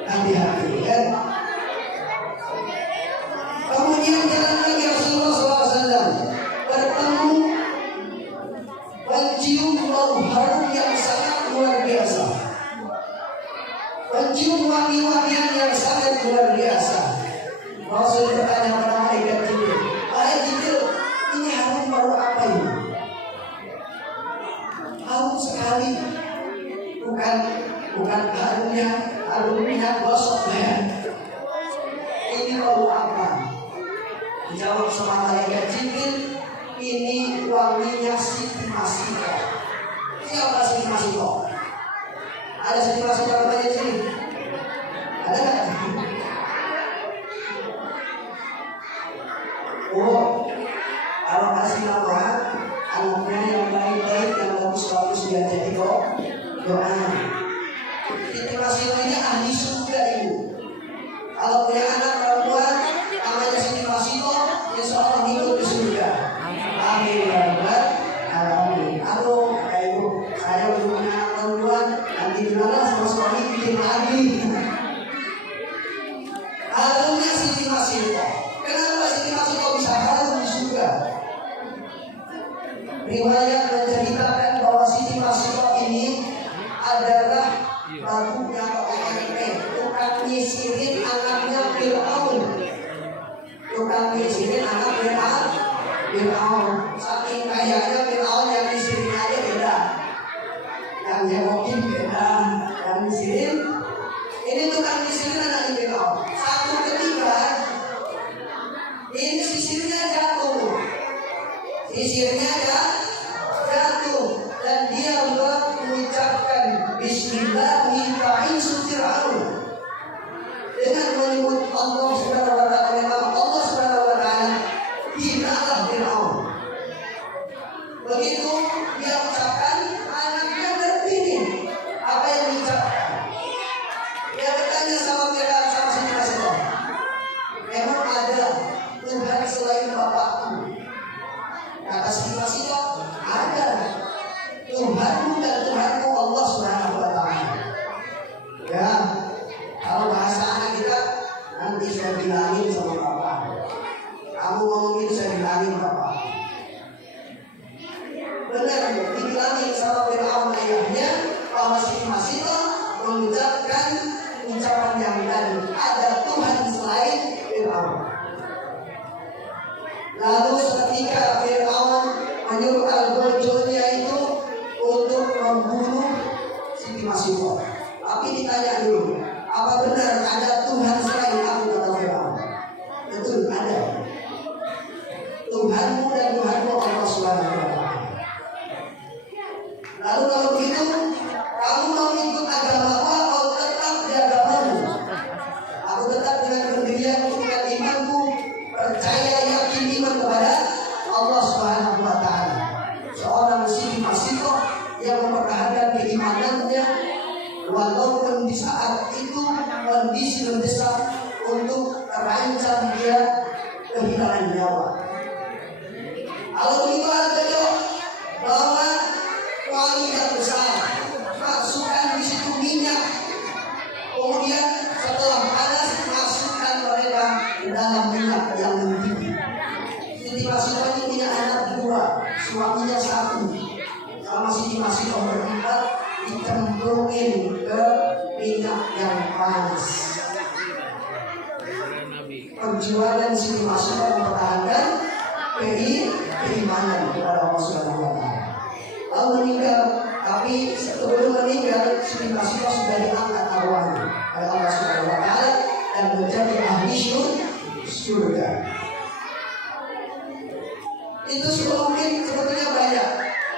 Hati-hati ya. Kemudian jalan lagi Rasulullah SAW bertemu pencium bau harum yang sangat luar biasa, pencium wangi-wangian yang sangat luar biasa. Rasul bertanya pada malaikat Jibril, "Wahai Jibril, ini harum bau apa ini?" Harum sekali, bukan harumnya gosok ya. Ini bau apa? Dijawab sama malaikat Jibril, ini wanginya Siti Masiko. Siapa Siti Masiko? Ada Siti Masiko namanya sini? Ada nggak? Oh, kalau kasih nama anaknya yang baik-baik, yang bagus-bagus dia jadi doa. Siti Masiko ini ahli surga ibu. Kalau punya anak perempuan namanya Siti Masiko, insya Allah hidup di surga. Amin ya rabbal alamin. Aduh, ibu, saya belum punya anak perempuan, nanti gimana sama suami bikin lagi. Harumnya Siti Masiko. Kenapa Siti Masiko bisa harum di surga? Riwayat menceritakan bahwa Siti Masiko ini adalah babunya tukang nyisirin anaknya Fir'aun. Tukang nyisirin anak Fir'aun. Saking kayanya Fir'aun yang nyisirin aja beda, yang nyewokin beda, yang nyisirin ini tukang nyisirin anak Fir'aun. Satu ketika ini sisirnya jatuh, jatuh dan dia mengucapkan Bismillahirrahmanirrahim Fir'aun dengan menyebut Allah Subhanahu wa ta'ala, nama Allah Subhanahu wa ta'ala, binalah Fir'aun. Begitu dia ucapkan, anaknya berdiri. Apa yang diucapkan? Dia bertanya sama Fir'aun, sama Siti Masiko, memang ada Tuhan selain Bapakku? Kata Siti Masiko, ada. Tuhanmu dan Tuhanku Allah Subhanahu wa ta'ala. Ya, kalau bahasa anak kita nanti saya bilangin sama bapak. Kamu ngomong itu saya bilangin bapak. Benar, dibilangin Lalu kalau begitu, kamu mau ikut agama atau tetap di agamamu? Aku tetap dengan pendirianku, dengan imanku, percaya yakin iman kepada Allah Subhanahu wa Ta'ala. Seorang Siti Masikoh yang mempertahankan keimanannya walaupun di saat itu kondisi mendesak untuk terancam dia kehilangan nyawa. Kalau begitu ada bahwa kuali yang besar, masukkan di situ minyak, kemudian setelah panas masukkan mereka ke dalam minyak yang mendidih. Siti Masikoh ini punya anak dua, suaminya satu. Sama Siti Masikoh berempat dicemplungin ke minyak yang panas. Perjuangan Siti Masikoh mempertahankan keimanan kepada Allah Subhanahu wa Ta'ala. Lalu meninggal, tapi sebelum meninggal Siti Masikoh sudah diangkat arwahnya oleh Allah Subhanahu wa Ta'ala dan menjadi ahli surga. Itu mungkin sebetulnya banyak.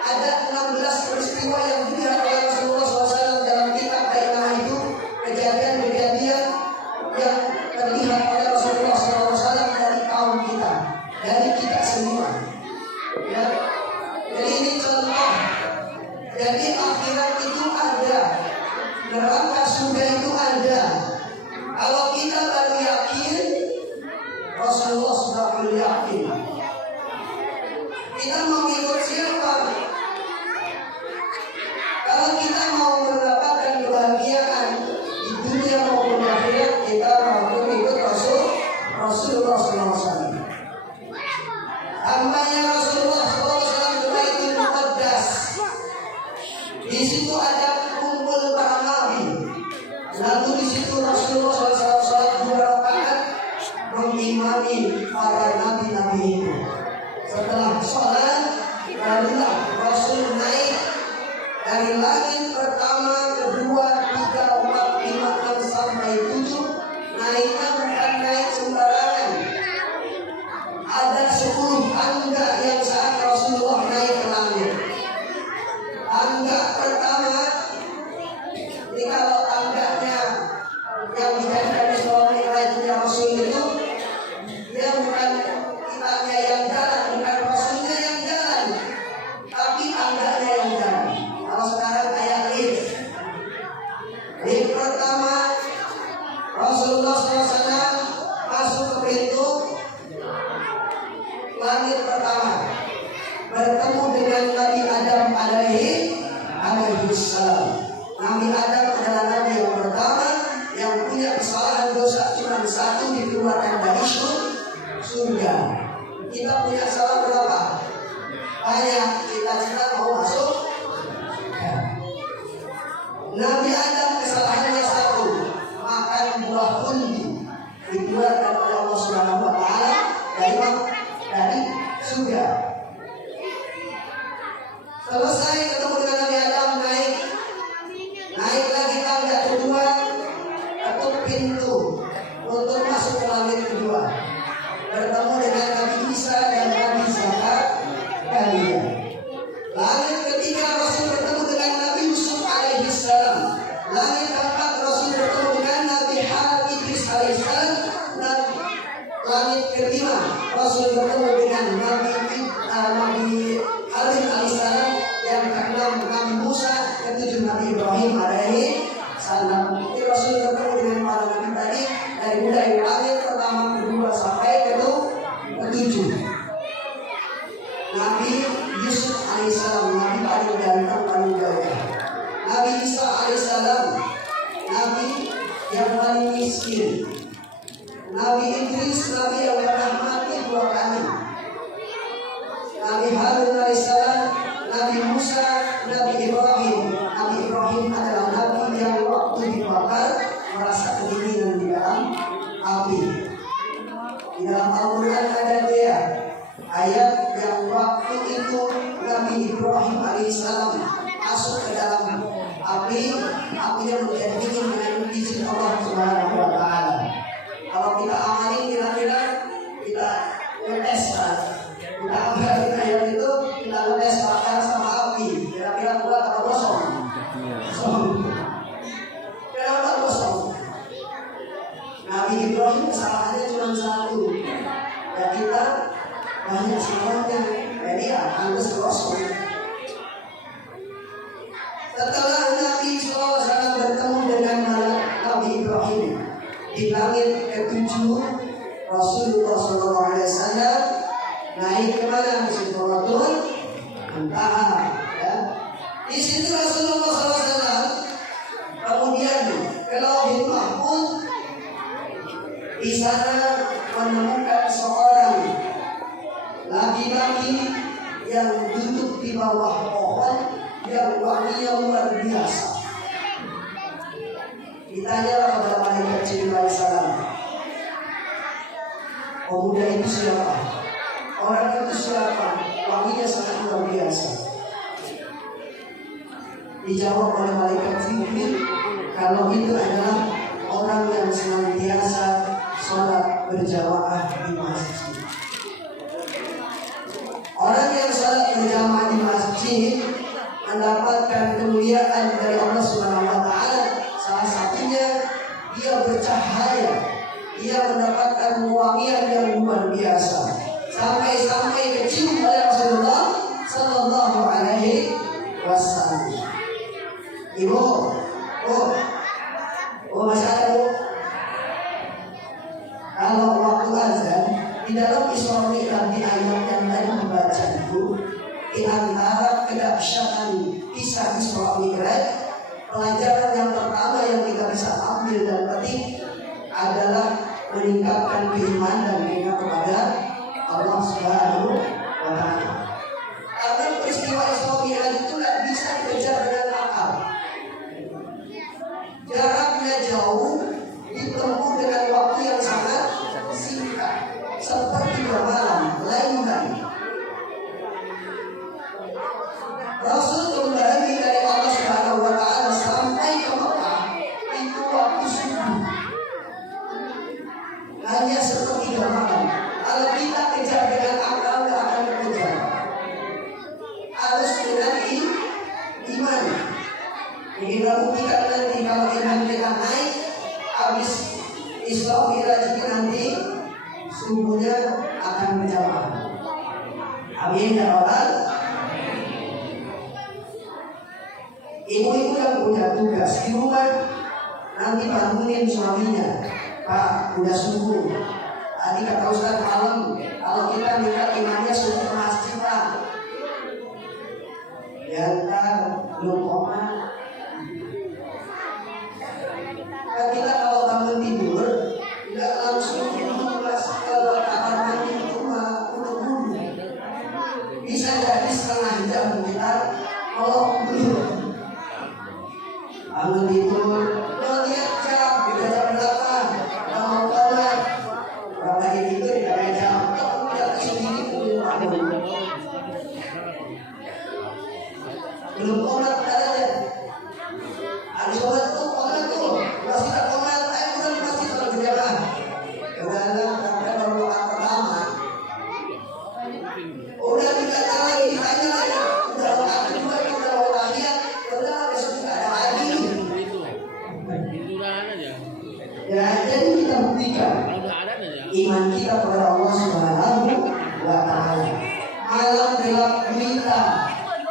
Ada 16 peristiwa yang dilihat oleh Rasulullah SAW dalam kitab Bainah itu, kejadian-kejadian yang terlihat oleh Rasulullah SAW dari kaum kita, dari kita semua. Ya. Jadi ini contoh. Jadi akhirat itu ada, neraka surga itu ada. Kalau kita baru yakin, Rasulullah sudah perlu yakin. Kita mau ikut siapa? Kalau kita mau mendapatkan kebahagiaan di dunia maupun di akhirat, kita harus ikut Rasulullah SAW. Hambanya Rasulullah SAW ke Baitul Muqaddas. Di situ ada kumpul para nabi. Lalu di situ Rasulullah SAW sholat 2 rakaat mengimami para nabi-nabi itu. Setelah sholat, barulah Rasul naik dari langit pertama, kedua, 3, 4, 5, 6 sampai 7. Naiknya bukan naik sembarangan. Ada 10 tangga yang saat Rasulullah naik ke langit. Tangga pertama, ini kalau tangganya yang dijadikan suami itu Rasul itu, dia bukan kitanya yang jalan, bukan Rasulnya yang jalan, tapi tangganya yang jalan. Kalau sekarang kayak lift. Lift pertama, Rasulullah SAW masuk ke pintu langit pertama, bertemu dengan Nabi Adam alaihi salam. Nabi Adam adalah Nabi yang pertama yang punya kesalahan dosa cuma satu, dikeluarkan dari surga. Kita punya salah berapa? Banyak. Kita mau masuk. Nabi Adam kesalahannya satu, makan buah kundi, dikeluarkan oleh Allah Subhanahu wa Ta'ala dari surga. Selesai ketemu dengan Nabi Adam, naik lagi tangga kedua, ketuk pintu untuk masuk ke langit kedua, bertemu dengan Nabi Isa dan Nabi Zakaria. Langit ketiga Rasul bertemu dengan Nabi Yusuf alaihi salam. Langit keempat Rasul bertemu dengan Nabi Idris alaihi salam. Dan langit kelima Rasul bertemu dengan Nabi Harun alaihi salam. Yang keenam Nabi Musa, ketujuh Nabi Ibrahim alaihi salam. Ini Rasul bertemu dengan para nabi tadi dari mulai langit pertama, kedua sampai ketujuh. Nabi Yusuf alaihissalam, Nabi paling ganteng, paling gagah. Nabi Isa alaihissalam, Nabi yang paling miskin. Nabi Idris, Nabi yang pernah mati 2 kali. Nabi Harun alaihissalam, Nabi Musa, Nabi Ibrahim. Nabi Ibrahim adalah Nabi yang waktu dibakar merasa kedinginan di dalam api. Di dalam Al-Quran ada dia ayat yang waktu itu Nabi Ibrahim alaihissalam masuk ke dalam api, apinya menjadi dingin dengan izin Allah Subhanahu wa Ta'ala. Kalau kita amali kira-kira kita ngetes, kita ambil ayat itu, kita ngetes bakar sama api, kira-kira kuat atau langit ketujuh Rasulullah SAW naik kemana? Sidratul Muntaha. Ya. Di situ Rasulullah SAW kemudian ke Lauhul Mahfuz. Di sana menemukan seorang laki-laki yang duduk di bawah pohon yang wanginya luar biasa. Ditanyalah kepada malaikat Jibril alaihissalam, pemuda itu siapa? Orang itu siapa? Wanginya sangat luar biasa. Dijawab oleh malaikat Jibril, kalau itu adalah orang yang senantiasa sholat berjamaah di masjid. Orang yang sholat berjamaah di masjid mendapatkan kemuliaan dari Allah Subhanahu wa Ta'ala. Salah satunya dia bercahaya, dia mendapatkan wangian yang luar biasa, sampai kecium oleh Rasulullah Sallallahu Alaihi Wasallam. Ibu, masih ada bu? Kalau waktu azan di dalam Isra Mi'raj di ayat yang tadi dibaca itu, di antara kedahsyatan kisah Isra Mi'raj, pelajaran yang pertama yang kita bisa ambil dan petik adalah meningkatkan keimanan dan iman kepada Allah Subhanahu wa Ta'ala. Karena peristiwa Isra Mi'raj itu tidak bisa dikejar dengan akal. Jaraknya jauh, ditempuh dengan waktu yang sangat singkat, seperti malam, lailan. Rasul kembali dari Allah Subhanahu wa Ta'ala sampai ke Mekah itu waktu subuh, hanya sepertiga malam. Kalau kita kejar dengan akal, tidak akan kejar. Harus dengan iman. Kita buktikan nanti kalau iman kita naik, habis Isra Mi'raj ini nanti subuhnya akan berjamaah. Amin ya Rabbal. Ibu-ibu yang punya tugas di rumah, nanti bangunin suaminya. Pak, udah subuh. Tadi kata Ustaz malam, kalau kita minta imannya subuh ke masjid Pak. Ya ntar belum komat. Kan kita kalau bangun tidur, tidak langsung ke kamar mandi cuma duduk. Bisa jadi setengah jam kita kalau dulu. Bangun tidur, lihat jam, jam berapa, mau komat. Orang lagi tidur tidak jam, tidak sendiri belum bangun. Belum komat ada. Habis komat tuh, masih tak komat, bukan pasti kalau berjalan. Kadang baru doa pertama, udah tidak ada lagi, ditanya lagi, udah doa kedua, udah doa tahiyat, udah besok tidak ada lagi. Ya, jadi kita buktikan iman kita kepada Allah Subhanahu wa Ta'ala. Malam gelap gulita,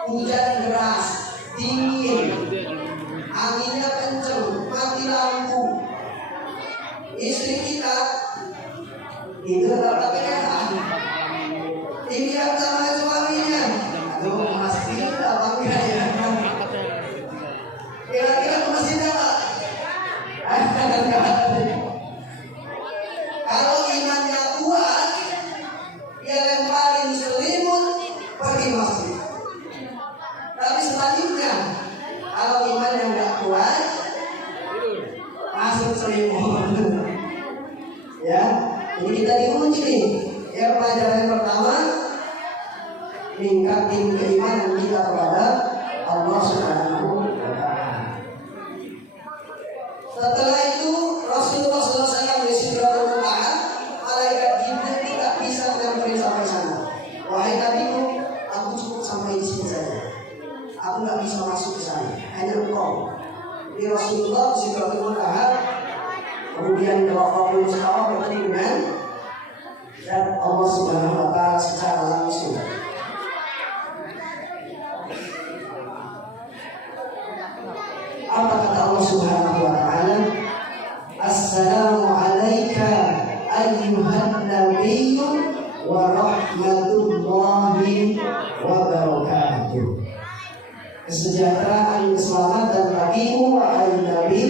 hujan deras, dingin, anginnya kenceng, mati lampu. Istri kita itu tetap keadaan. Dilihat sama suaminya, aduh pasti tidak bangga ya. Kira-kira ke masjid apa? Kalau imannya kuat, dia lemparin selimut pergi masjid. Tapi selanjutnya, kalau imannya nggak kuat, masuk selimut. Ya, jadi kita diuji nih. Ya, pelajaran yang pertama, meningkatkan keimanan kita kepada Allah Subhanahu wa Ta'ala. Setelah itu Rasulullah SAW di Sidratul Muntaha, malaikat Jibril tidak bisa nyamperin sampai sana. Wahai nabiku, aku cukup sampai di sini saja. Aku nggak bisa masuk ke sana, hanya engkau. Di Rasulullah di Sidratul Muntaha, kemudian Rabbul Mustawa bertemu dengan dan Allah Subhanahu wa Ta'ala secara langsung. Apa kata Allah Subhanahu wa Ta'ala? Assalamu alaikum kesejahteraan, keselamatan bagimu wahai Nabi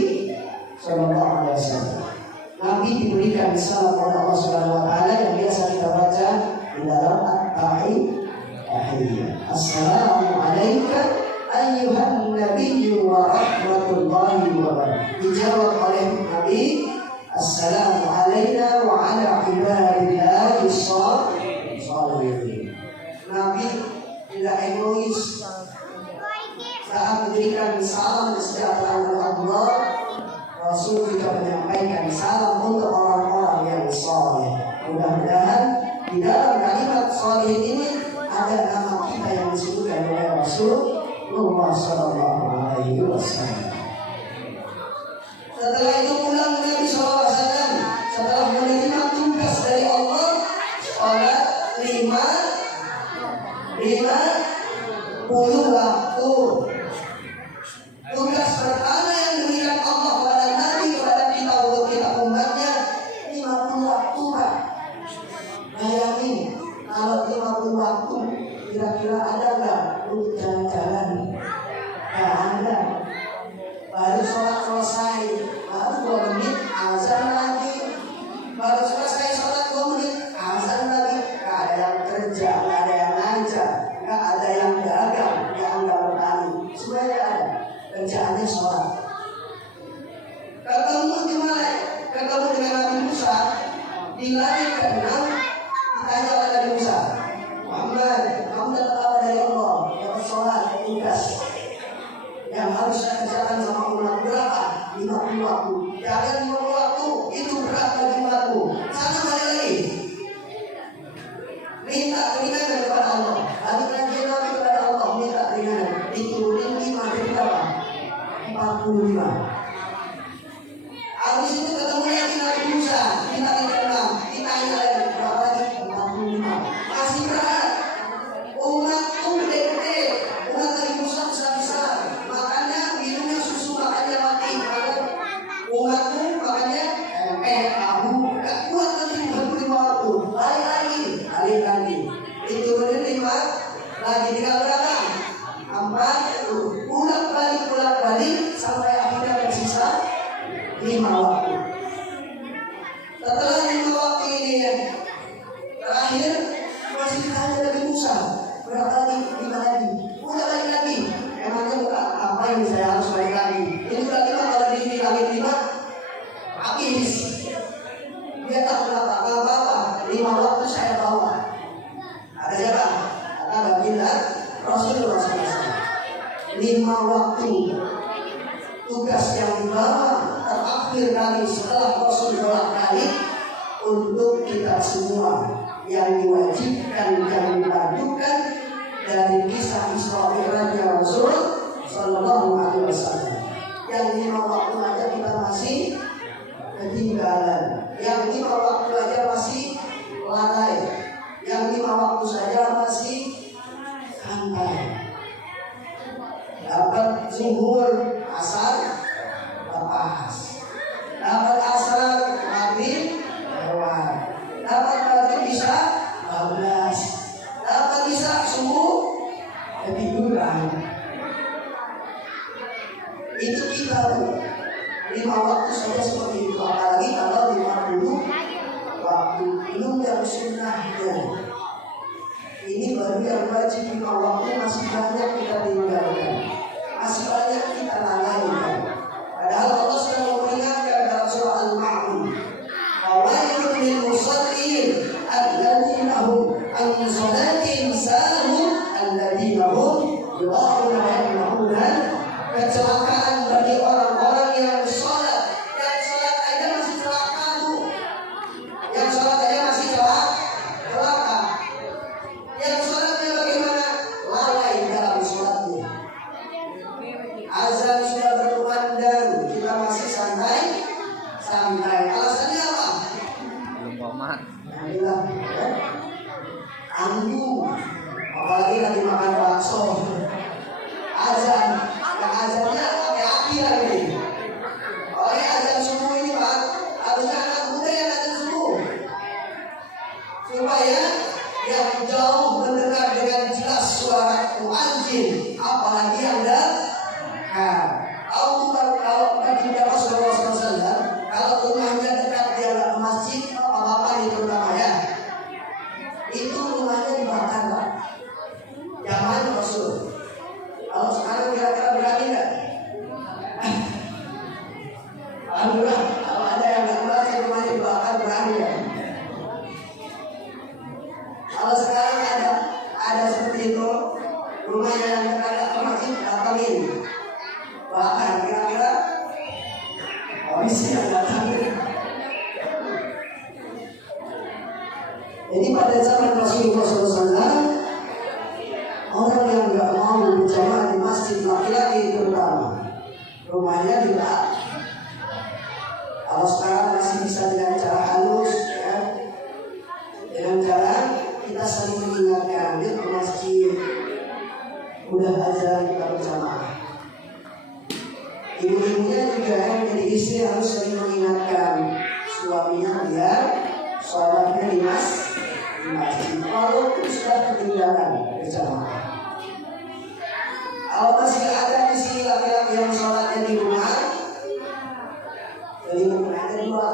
Sallallahu Alaihi Wasallam. Nabi diberikan salam oleh Allah Subhanahu Wa Taala yang biasa kita baca di dalam At-Tahiyyah. Assalamu alayka ayyuhan nabiyyu wa rahmatullahi wa barakatuh. Dijawab oleh Nabi, Assalamu alayna wa ala ibadillahi sholihin. Nabi tidak egois saat memberikan salam kesejahteraan Allah. Rasul juga menyampaikan salam untuk orang-orang yang soleh. Mudah-mudahan di dalam kalimat soleh ini ada nama kita yang disebutkan oleh Rasulullah Sallallahu Alaihi Wasallam. Setelah itu pulang Nabi SAW setelah menerima tugas dari Allah, sholat 50 waktu. Tugas pertama yang diberikan Allah kepada Nabi, kepada kita untuk kita umatnya 50 waktu, Pak. Bayangin kalau 50 waktu, kira-kira ada nggak untuk jalan-jalan? Nggak ada. Baru sholat selesai, baru 2 menit azan lagi. Baru selesai sholat 2 menit azan lagi. Nggak ada yang kerja, nggak ada yang ngajar, nggak ada yang dagang, yang nggak bertani. Semuanya ada. Kerjaannya sholat. Ketemu di mana? Ketemu dengan Nabi Musa di langit ke-6. Ditanya oleh Nabi Musa, Muhammad, kamu dapat apa dari Allah? Dapat sholat, tugas yang harus saya kerjakan sama umat berapa? 50 waktu. Jangan 50 waktu, itu berat bagi umatku. Sana balik lagi, minta keringanan kepada Allah. Balik lagi Nabi kepada Allah, minta keringanan. Diturunin 5 dari berapa? 45. Habis itu ketemu lagi Nabi Musa di langit ke-6. Ditanya lagi berapa lagi? 45. Masih berat. Umatku gede-gede, umat Nabi Musa besar-besar. Makanya minumnya susu, makanya mati. Umatku makanya tahu gak kuat lagi 45 waktu. Balik lagi. Diturunin 5 lagi, tinggal berapa? 4. Pulang balik sampai akhirnya tersisa 5 waktu. Setelah 5 waktu ini terakhir masih ditanya Nabi Musa, berapa lagi? 5 lagi. Udah balik lagi. Emangnya bukan apa yang saya harus balik lagi? Ini udah 5, kalau di langit 5 habis. Dia tak berapa, gak apa-apa. 5 waktu saya bawa. Ada siapa? Ada baginda Rasulullah SAW. 5 waktu tugas yang dibawa terakhir kali setelah Rasul bolak-balik untuk kita semua yang diwajibkan dan dilanjutkan dari kisah Isra Mi'rajnya Rasul Sallallahu Alaihi Wasallam. Yang 5 waktu aja kita masih ketinggalan, yang 5 waktu aja masih lalai, yang 5 waktu saja masih santai. Dapat zuhur, asar, lepas. Dapat asar, maghrib, lewat. Dapat maghrib bisa 12. Dapat bisa subuh, ketiduran. Itu kita 5 waktu saja seperti itu. Apalagi kalau 50 waktu belum yang sunnahnya. Ini baru yang wajib 5 waktu, masih banyak kita tinggalkan, masih banyak kita lalaikan. Padahal Allah sedang memperingatkan dalam surah Al-Ma'un, Fawailun lil musallin alladzina hum an salatihim sahun alladzina hum yura'una wa yamna'una. Kecelakaan bagi orang-orang yang sholat. Yang sholat aja masih celaka tuh. Yang sholat aja masih celaka. Yang sholatnya bagaimana? Lalai dalam sholatnya. Azan sudah berkumandang, kita masih santai. Alasannya apa? Belum komat. Tanggung. Apalagi lagi makan bakso. Azannya pakai apa? angin. Bahkan kira-kira polisi yang datang. Jadi pada zaman Rasulullah SAW, orang yang nggak mau berjamaah di masjid laki-laki terutama, rumahnya juga. Kalau sekarang masih bisa dengan cara halus, ya, dengan cara kita saling mengingatkan, yuk ke masjid, udah azan kita berjamaah. Ibu-ibunya juga yang jadi istri harus sering mengingatkan suaminya biar sholatnya di masjid. Kalau sudah ketinggalan berjamaah, kalau masih ada di sini laki-laki yang sholatnya di rumah, jadi mungkin ada dua,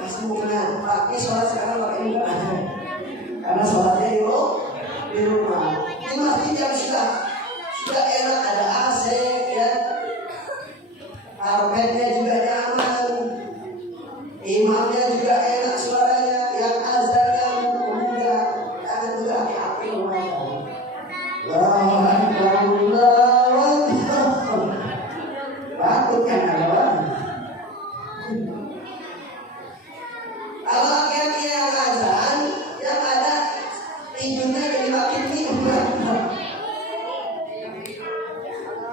masih mungkin pakai sholat sekarang pakai juga, karena sholatnya di rumah. Di masjid yang sudah enak, ada AC, ya, karpetnya juga nyaman, imamnya juga enak suaranya, yang azan yang mudah, jangan juga api rumahnya. Batuk kan ada. Kalau laki-laki yang azan, yang ada tinjunya jadi makin tinggi.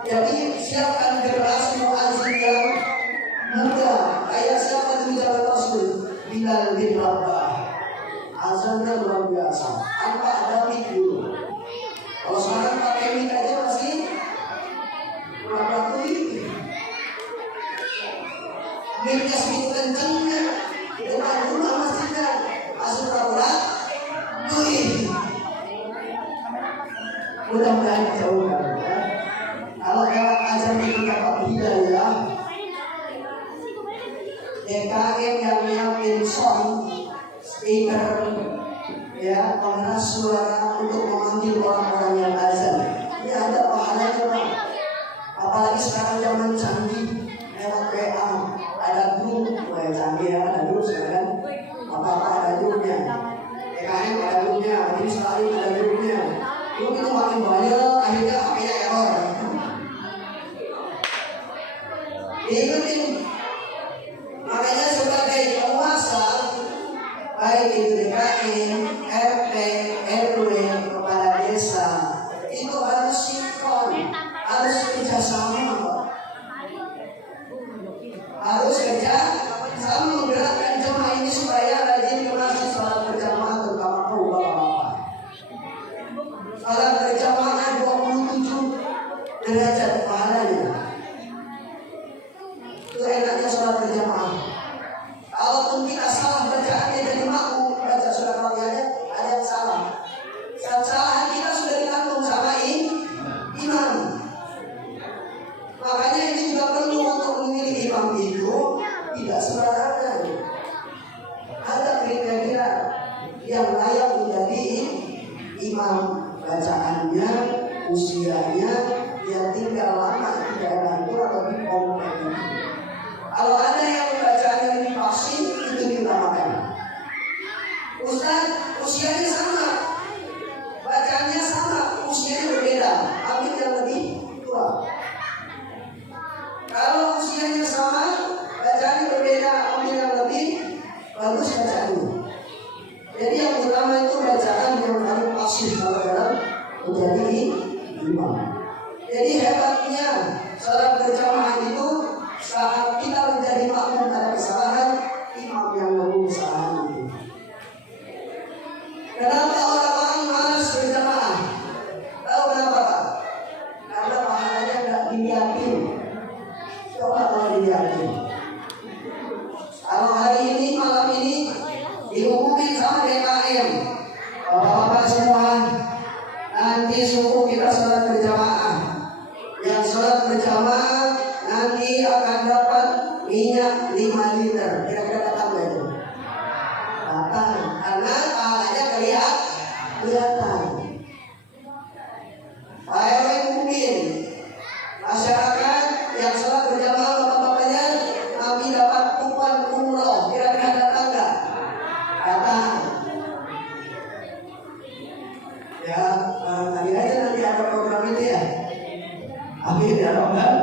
Jadi siapkan generasi muazzin yang muda, kayak siapa di zaman Rasul, Bilal bin Rabah. Azannya luar biasa, tanpa ada mic dulu. Kalau sekarang pakai mic aja masih berapa kali? Micnya segitu kencengnya, depan rumah masjidnya masuk berapa? Mudah-mudahan jauhkan. Kalau lewat azan itu dapat hidayah, DKM yang nyiapin sound, speaker, ya, pengeras suara untuk memanggil orang-orang yang azan. Ini ada pahalanya, Pak. Apalagi sekarang zaman canggih, lewat WA, ada grup, canggih ya, ada grup sekarang. Apa-apa ada grupnya. DKM ada grupnya, ini sekali ada grupnya. Grup itu makin banyak, akhirnya HP-nya error. Diikutin. Makanya sebagai penguasa, baik itu DKM, RT, RW, kepala desa, itu harus sinkron, harus kerjasama, harus kerjasama menggerakkan jemaah ini supaya rajin ke masjid salat berjamaah, terutama kaum bapak-bapak. Salat berjamaah 27 derajat pahalanya. Itu enaknya sholat berjamaah. Kalaupun kita salah bacaannya jadi makmum, baca surat Fatihahnya ada yang salah. Kesalahan kita sudah ditanggung sama imam. Makanya ini juga perlu untuk memilih imam itu tidak sembarangan. Ada kriteria yang layak menjadi imam, bacaannya, usianya, dia tinggal lama di daerah itu atau di komplek itu. Kalau ada yang bacaannya lebih fasih, itu diutamakan. Ustaz, usianya sama, bacaannya sama, usianya berbeda, ambil yang lebih tua. Kalau usianya sama, bacaannya berbeda, ambil yang lebih bagus bacaannya. Jadi yang utama itu bacaan yang paling fasih kalau dalam menjadi imam. Jadi hebatnya salat berjamaah itu, saat kita menjadi makmum ada kesalahan, imam yang menanggung kesalahan itu. Kenapa orang-orang malas berjamaah? Tahu kenapa, Pak? Karena pahalanya nggak dilihatin. Coba kalau dilihatin. Kalau hari ini, malam ini diumumin sama DKM, bapak-bapak semua, nanti subuh kita salat berjamaah. Yang salat berjamaah nanti akan dapat minyak 5 ya Rabbal.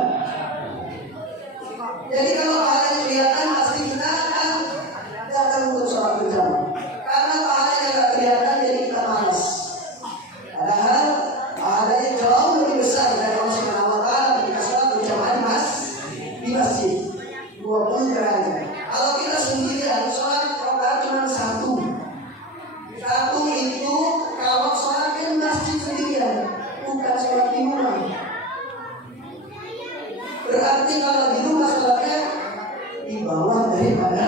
Jadi kalau pahalanya kelihatan pasti kita akan datang untuk sholat berjamaah. Karena pahalanya nggak kelihatan jadi kita malas. Padahal pahalanya jauh lebih besar dari Allah Subhanahu Wa Taala ketika sholat berjamaah di masjid. 20 derajat. Kalau kita sendirian sholat rakaat cuma satu itu kalau sholat di masjid sendirian, bukan sholat di rumah. Berarti kalau di rumah sholatnya di bawah daripada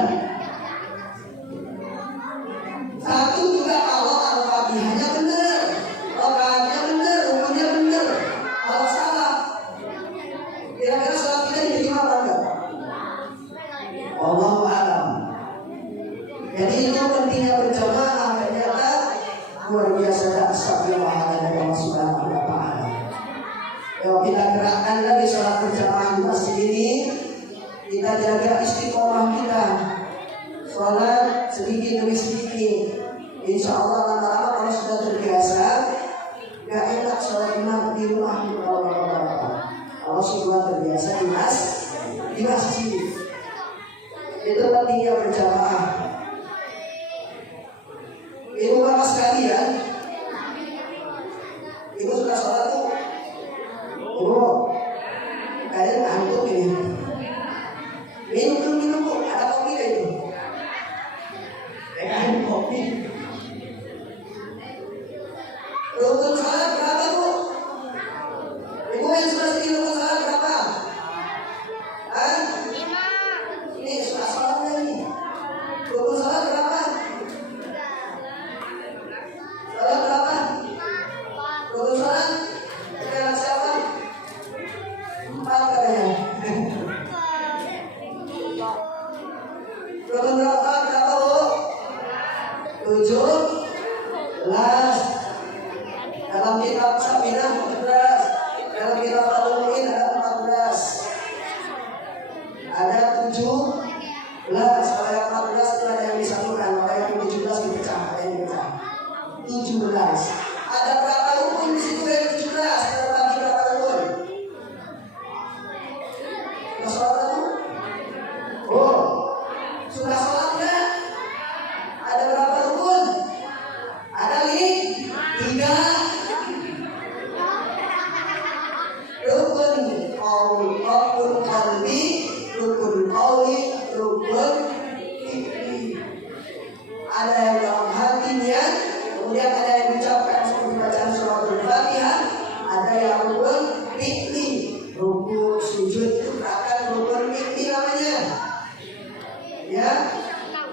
satu juga kalau al-fatihahnya benar, rakaatnya benar, rukunnya benar. Kalau salah, kira-kira sholat kita diterima apa enggak? Wallahu a'lam. Jadi itu pentingnya berjamaah, ternyata luar biasa dahsyatnya pahala dari Allah Subhanahu wa Ta'ala. Kalau kita gerakkan lagi sholat berjamaah di masjid ini, kita jaga istiqomah kita, sholat sedikit demi sedikit. Insya Allah lama-lama kalau sudah terbiasa, gak enak sholat imam di rumah kalau sudah terbiasa di masjid. Itu pentingnya berjamaah. Ibu bapak sekalian, ibu sudah sholat tuh, ibu kalian ngantuk ini. Minum bu, ada kopi gak itu? Ada kopi. Rukun sholat berapa bu? Ibu yang sudah sendiri rukun sholat berapa? Hah? 5. Ini sudah sholatnya ini. Rukun sholat berapa? Sholat berapa? Rukun sholat? Dengan siapa? 4 katanya. Rukun sholat berapa bu? 17. Dalam kitab Saminah 14. Dalam kitab Al-Mu'in ada 14. Ada 17. Kalau yang 14 itu ada yang disatukan. Kalau yang 17 dipecah. Ada yang dipecah. 17. Ada berapa rukun di situ yang 17? Ada bagi berapa rukun? Sudah sholat itu? Oh, sudah sholat enggak? Ada berapa rukun? Ada 3. Rukun qalbi, rukun qauli, rukun fikri. Ada yang dalam hatinya, kemudian ada yang diucapkan seperti bacaan surah Al-Fatihah, ada yang rukun fikri, rukun sujud itu akan rukun fikri namanya. Ya,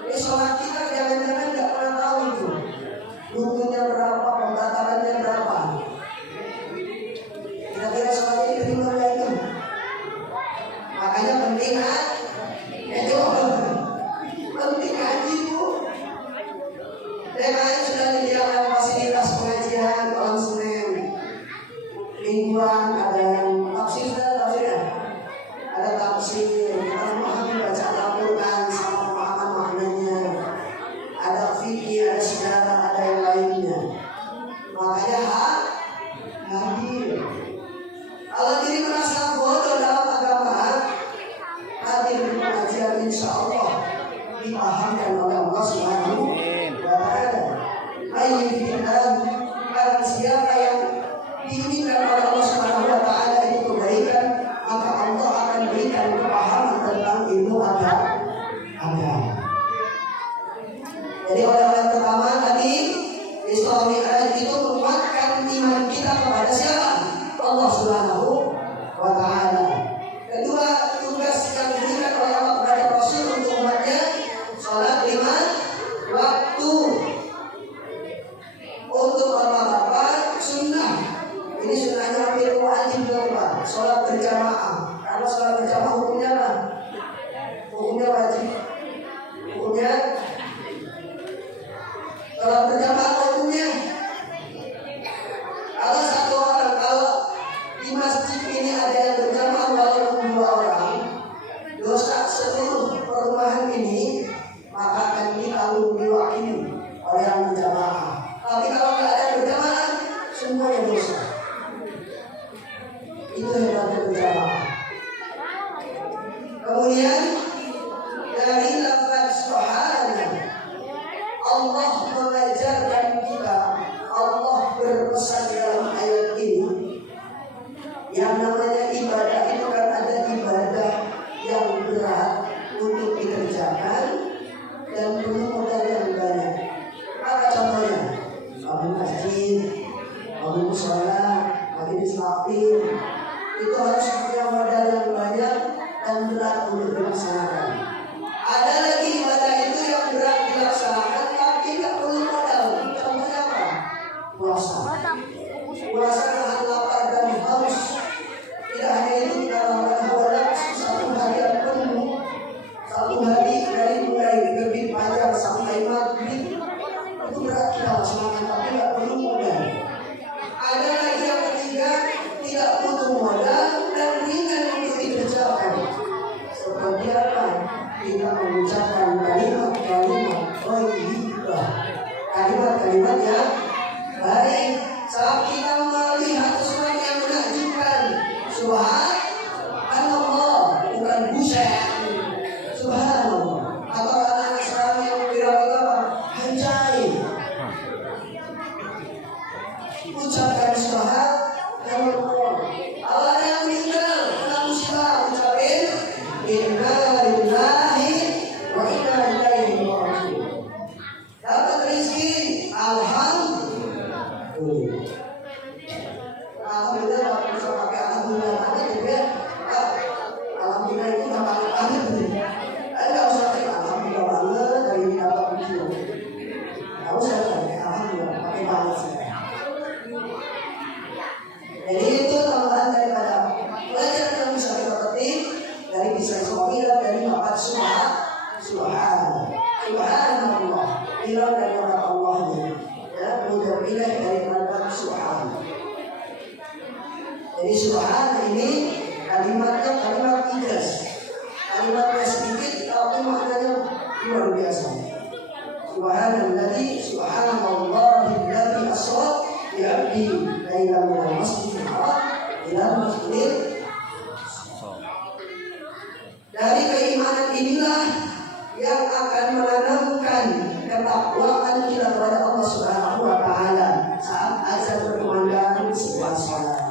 ini sholat kita jangan-jangan nggak pernah tahu itu rukunnya berapa, pembatarannya berapa. Kira-kira sholat ini terima nggak itu? Makanya penting itu penting haji bu. TKI sudah menyediakan fasilitas pengajian malam Senin, mingguan ada yang tafsir, ada tafsir, kita memahami bacaan Al-Quran sama pemahaman maknanya, ada fikih, ada sejarah, ada yang lainnya. Makanya hadir. Kalau diri merasa bodoh dalam agama, hadir di pengajian, insya Allah dipahamkan oleh Allah Subhanahu wa Ta'ala. Barang siapa yang diinginkan oleh Allah Subhanahu wa Ta'ala itu kebaikan, maka Allah akan berikan kepahaman tentang ilmu agama. Jadi oleh-oleh pertama tadi Islam itu menguatkan iman kita kepada siapa? Allah Subhanahu wa Ta'ala. Kedua, tugas yang diberikan oleh Allah kepada Rasul untuk umatnya, sholat 5 waktu. Untuk bapak-bapak sunnah. Ini sunnahnya hampir wajib Bapak. Sholat berjamaah. Karena sholat berjamaah hukumnya apa? Hukumnya wajib. Hukumnya sholat berjamaah hukumnya. Kalau satu orang, kalau di masjid ini ada yang berjamaah walaupun 2 orang, dosa seluruh perumahan ini maka akan ditanggung diwakili oleh yang berjamaah. Tapi kalau nggak ada berjamaah, semuanya dosa. Itu hebatnya berjamaah. Yang namanya ibadah itu kan ada ibadah yang berat untuk dikerjakan dan perlu modal yang banyak. Apa contohnya? Bangun masjid, bangun musola, majelis taklim, itu harus punya modal yang banyak dan berat untuk dilaksanakan. Ada lagi ibadah itu yang berat dilaksanakan tapi tidak perlu modal. Contohnya apa? Puasa. Puasa nahan lapar dan haus. Tidak hanya itu, kita lakukan hawa nafsu satu hari penuh. Satu hari dari mulai terbit fajar sampai maghrib itu berat dilaksanakan tapi tidak perlu modal. Ada lagi yang ketiga, tidak butuh modal dan ringan untuk dikerjakan. Seperti apa? Kita mengucapkan kalimat-kalimat thayyibah, kalimat-kalimat yang baik. Saat kita melihat sesuatu yang menakjubkan, subhanallah, bukan buset, subhanallah. Atau anak sekarang yang viral hanjai, ucapkan subhanallah. Allah yang meninggal kena musibah, ucapin inna lillahi wa inna ilaihi raji'un. Dapat rezeki, alhamdulillah. Alhamdulillah, kalau bisa pakai alhamdulillah aja juga. Alhamdulillah itu gampang banget. Enggak usah pakai alhamdulillah banget dari ini dapat ujian. Enggak usah pakai alhamdulillah, pakai banget saja. Jadi itu tambahan daripada pelajaran yang bisa kita petik dari kisah Israel dari lafaz subhanallah. Hilang dari kata Allahnya. Ya, mudah pilih dari kata subhanallah. Jadi subhanallah ini kalimatnya kalimat ikhlas. Kalimatnya sedikit tapi maknanya luar biasa. Subhanalladzi subhanallahilladzi asra bi 'abdihi lailan minal masjidil haram ila masjidil. Dari keimanan inilah yang akan menanamkan ketakwaan kita kepada Allah Subhanahu wa taala saat azan berkumandang sebuah salat.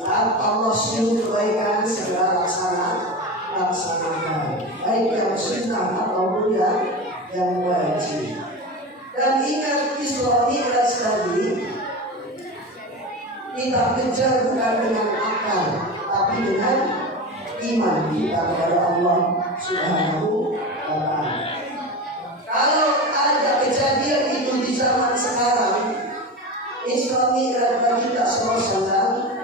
Saat Allah suruh kebaikan segera laksanakan, baik yang sunnah ataupun yang wajib. Dan ingat Isra Mi'raj tadi kita kejar bukan dengan akal, tapi dengan iman kita kepada Allah Subhanahu wa taala. Kalau ada kejadian itu di zaman sekarang, Isra Mi'raj bagi kita SAW,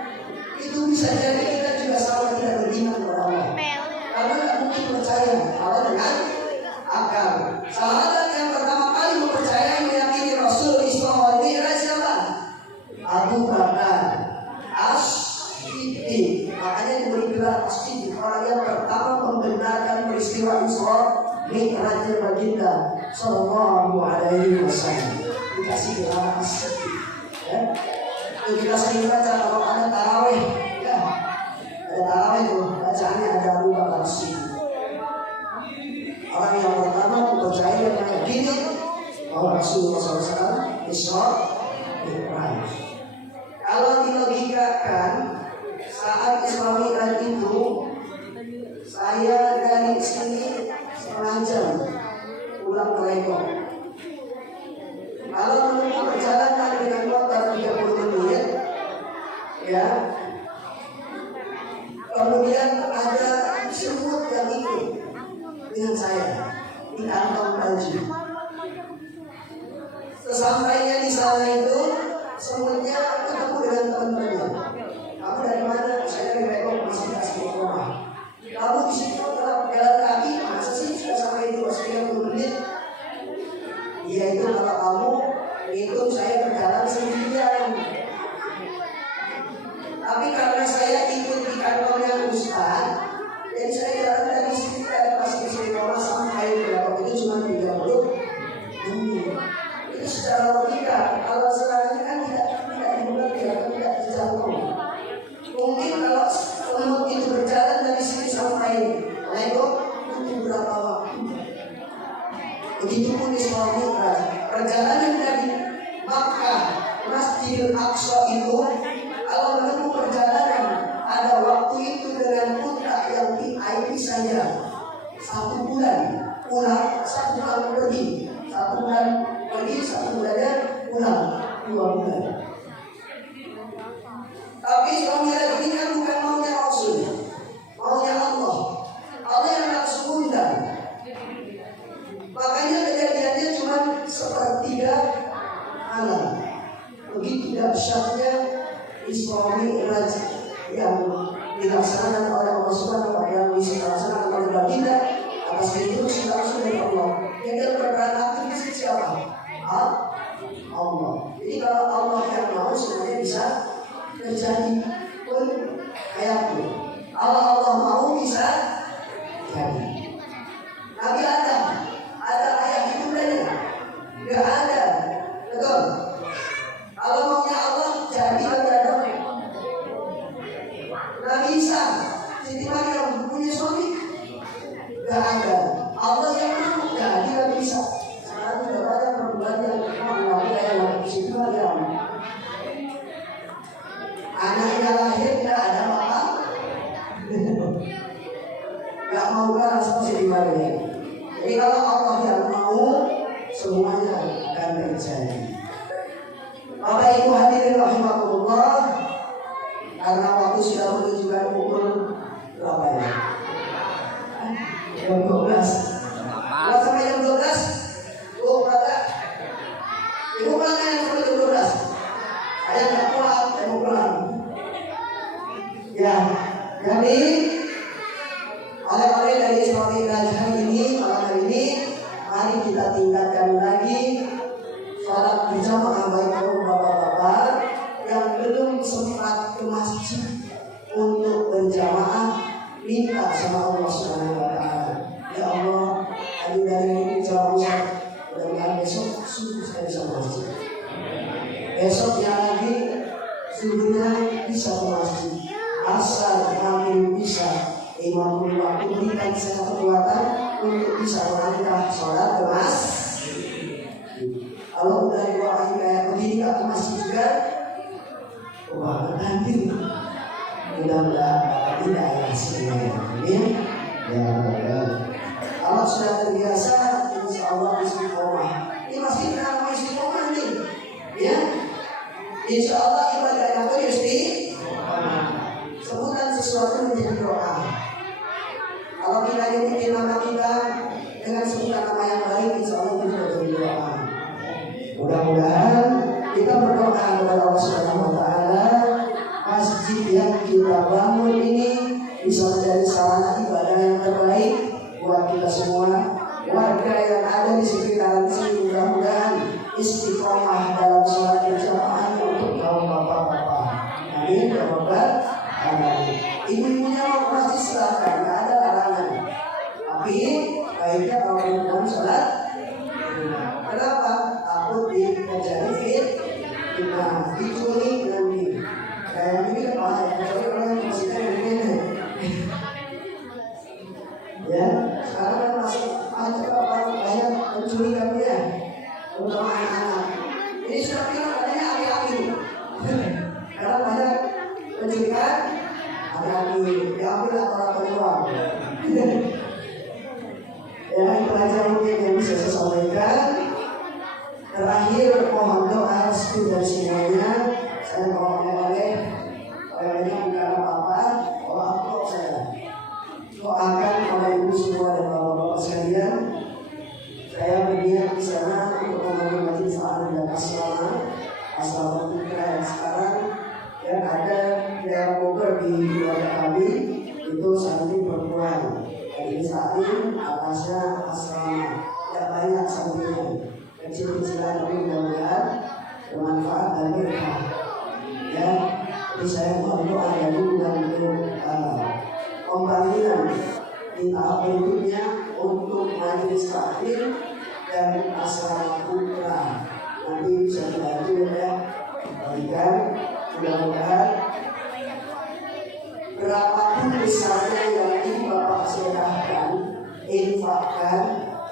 itu bisa jadi kita juga sama tidak beriman kepada Allah. Karena tidak mungkin percaya kalau dengan akal. Sahabat yang pertama kali mempercayai meyakini Rasul Isra Mi'raj siapa? Abu Bakar As-Siddiq. Makanya diberi gelar As-Siddiq, orang yang pertama membenarkan peristiwa Isra Mi'raj baginda Sallallahu Alaihi Wasallam. Dikasih gelar As-Siddiq. Ya. Itu kita sering baca kalau ada tarawih, ya. Ada tarawih itu bacaannya ada Abu Bakar As-Siddiq. Orang yang pertama mempercayai dan meyakini bahwa Rasulullah SAW Isra Mi'raj. Kalau dilogikakan saat Isra Mi'raj itu saya dari sini setengah jam pulang ke Legok. Kalau menempuh perjalanan dengan motor 30 menit, ya, kemudian ada semut yang ikut dengan saya di kantong baju. Sesampainya di sana itu semutnya ketemu dengan teman-temannya. Kamu dari mana? Saya dari Legok, masih kasih rumah. Kamu di situ jalan kaki, masa sih sudah sampai di 30 menit? Iya itu kalau kamu itu saya berjalan sendirian. Tapi karena saya ikut di kantornya Ustaz, dan saya jalan dari sini dari Pasir Singkoma sampai ke Legok itu cuma 30 menit. Itu secara logika, kalau sekarang kan tidak kun fayakun. Allah mau bisa jadi. Nabi ada ayat itu belum? Nggak ada, betul. Kalau maunya Allah jadi Nabi Adam. Nabi Isa, Siti Maryam punya suami? Nggak ada. Allah yang mau jadi Nabi Isa. Sekarang tidak ada perbuatan yang mau kayak Siti Maryam. Anaknya lahir tidak ada apa? Gak mau kan seperti Maryam. Jadi kalau Allah yang mau, semuanya akan terjadi. Bapak Ibu hadirin rahimakumullah, karena waktu sudah menunjukkan pukul berapa ya? Jam 12. Kalau sampai jam 12, Ibu berada. Ibu berada yang sampai jam 12. Saya nggak pulang, saya mau pulang. Ya, jadi oleh-oleh dari sholat Idul ini, malam hari ini, mari kita tingkatkan lagi sholat berjamaah baik kaum bapak-bapak yang belum sempat ke masjid untuk berjamaah, minta sama Allah Subhanahu Wa Taala. Ya Allah, tadi dari ini jauh, mudah-mudahan besok subuh saya bisa masjid. Besoknya lagi subuhnya bisa ke masjid. Asal kami bisa imam waktu berikan saya kekuatan untuk bisa melangkah sholat ke masjid. Kalau udah diwawahi kayak begini gak ke masjid juga, wah nanti mudah-mudahan tidak ya hasilnya. Ya. Kalau sudah terbiasa, insya Allah istiqomah. Ini masih nama istiqomah nih, ya. Insya Allah ibadah yang istiqomah. Sebutan sesuatu menjadi doa. Kalau kita nyebutin nama kita dengan sebutan nama yang baik, insya Allah itu menjadi doa. Mudah-mudahan kita berdoa kepada Allah Subhanahu Wa Taala, masjid yang kita bangun ini bisa menjadi sarana ibadah yang terbaik buat kita semua. Warga yang ada di sekitaran sini mudah-mudahan istiqomah dalam sholat berjamaah untuk kaum bapak-bapak. Amin ya rabbal alamin. Ibu-ibunya mau masjid silakan, nggak ada larangan. Tapi baiknya kalau mau sholat, kenapa? Takut terjadi fitnah, diculik nanti. Kayak ini kan bahaya, kecuali kalau yang masjidnya begini. Ya, sekarang kan masih banyak penculikannya, terutama anak-anak. Ini sudah bilang katanya aki-aki, karena banyak penculikan aki-aki diambil atau uang. Ya, itu aja mungkin yang bisa saya sampaikan. Terakhir mohon doa restu dari semuanya. Saya mau oleh bukan apa-apa, Allah saya doakan oleh ibu semua dan bapak-bapak sekalian. Saya berniat di sana untuk membangun majelis ta'lim dan asrama putra yang sekarang yang ada yang Bogor di keluarga kami itu santri perempuan. Majelis ta'lim atasnya asrama, tidak banyak santrinya, kecil-kecilan tapi mudah-mudahan bermanfaat dan berkah. Ya, jadi saya mohon doa dari dan untuk pembangunan di tahap berikutnya untuk majelis taklim dan asrama putra. Nanti bisa dibantu ya, bagikan mudah-mudahan berapapun besarnya yang ini Bapak sedekahkan, infakkan,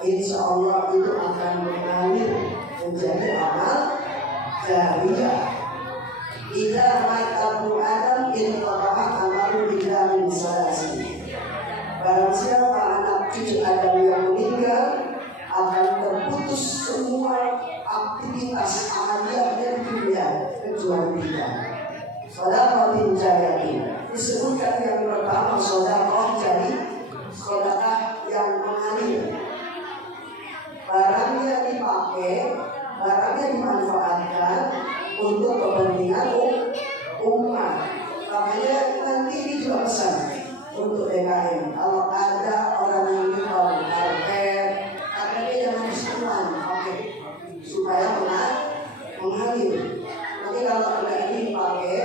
insya Allah itu akan mengalir menjadi amal jariyah. Ila matabu Adam inqata'a amalu illa min salasi. Barang siapa anak cucu Adam yang meninggal, akan terputus semua aktivitas amaliyahnya di dunia kecuali 3. Sedekah jariyah. Disebutkan yang pertama sedekah jariyah, sedekah yang mengalir. Barangnya dipakai, barangnya dimanfaatkan untuk kepentingan umat. Makanya nanti ini juga pesan untuk DKM. Kalau ada orang yang minta karpet, karpetnya jangan disimpan, pakai supaya mengalir. Nanti kalau tidak ini dipakai,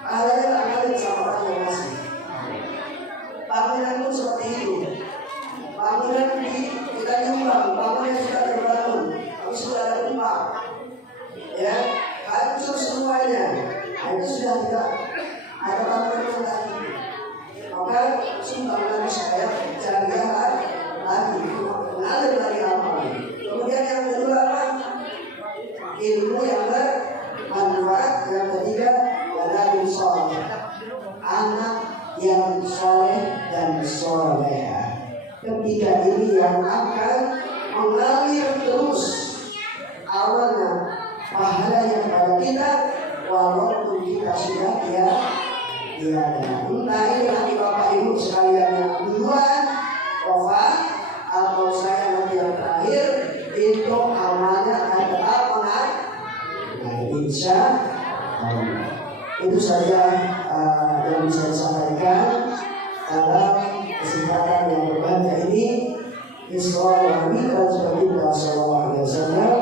pahalanya anak yang soleh dan soleha. Ketiga ini yang akan mengalir terus amanah pahalanya pada kita walaupun kita sudah tiada. Entah ini nanti Bapak Ibu sekalian yang duluan wafat atau saya nanti yang terakhir, itu amanah akan tetap mengalir. Insya Allah. Itu saja yang bisa disampaikan dalam kesempatan yang berbahagia ini. Bismillahirrahmanirrahim. Sallallahu alaihi wasallam.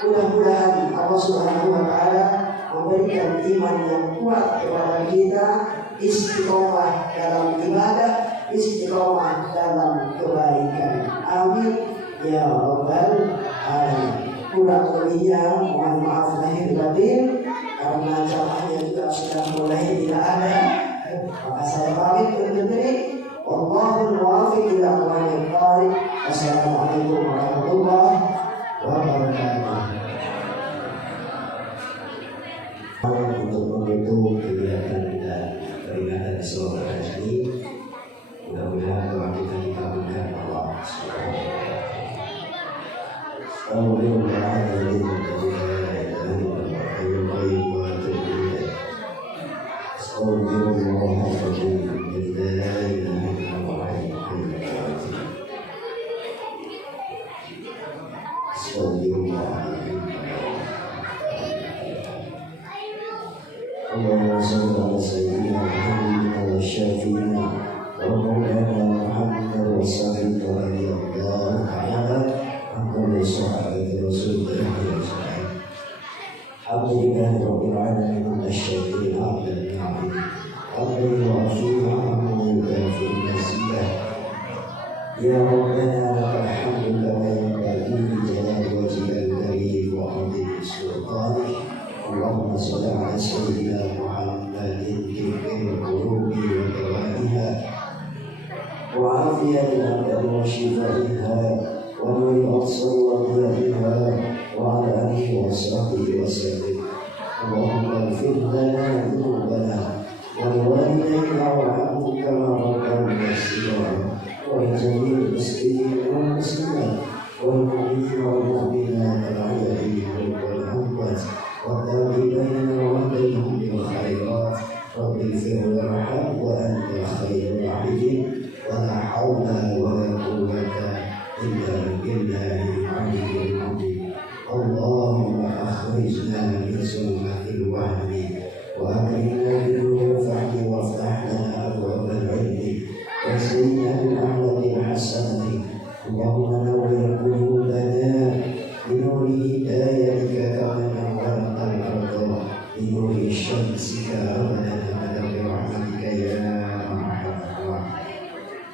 Mudah-mudahan Allah Subhanahu wa taala memberikan iman yang kuat kepada kita, istiqomah dalam ibadah, istiqomah dalam kebaikan. Amin ya rabbal alamin. Kurang lebihnya mohon maaf lahir batin karena jamaahnya juga sudah mulai tidak ada. Maka saya pamit undur diri. Wallahul muwaffiq ila aqwamit thariq. Assalamualaikum warahmatullahi wabarakatuh. Untuk menutup kegiatan kita peringatan Isra ini, mudah-mudahan doa kita dikabulkan Allah Subhanahu wa taala. اللهم صل على سيدنا محمد الشافينا ومولانا محمد وصحبه رضي الله تعالى عن كل صحابة رسول الله أجمعين. الحمد لله رب العالمين الشاكرين على النعم حمدا يعافينا عما يكافئ مزيده. يا ربنا لك الحمد كما ينبغي لجلال وجهك الكريم وعظيم سلطانك. اللهم صل على سيدنا محمد طب القلوب ودوائها وعافية الأبدان وشفائها ونور الأبصار وضيائها وعلى آله وصحبه وسلم. اللهم اغفر لنا ذنوبنا ولوالدينا وارحمهم كما ربونا صغارا ولجميع المسلمين والمسلمات والمؤمنين والمؤمنات الأحياء والأموات وتابع بيننا وبينهم بالخيرات. رب اغفر وارحم وأنت خير الراحمين. ولا حول ولا قوة إلا بالله العلي العظيم. اللهم أخرجنا من ظلمات الوهم وأكرمنا بنور الفهم وافتح لنا أبواب العلم وزينا بالأخلاق الحسنة. اللهم نور قلوبنا بنور هدايتك كما نورت الأرض بنور شمسك أبدا برحمتك يا أرحم الراحمين.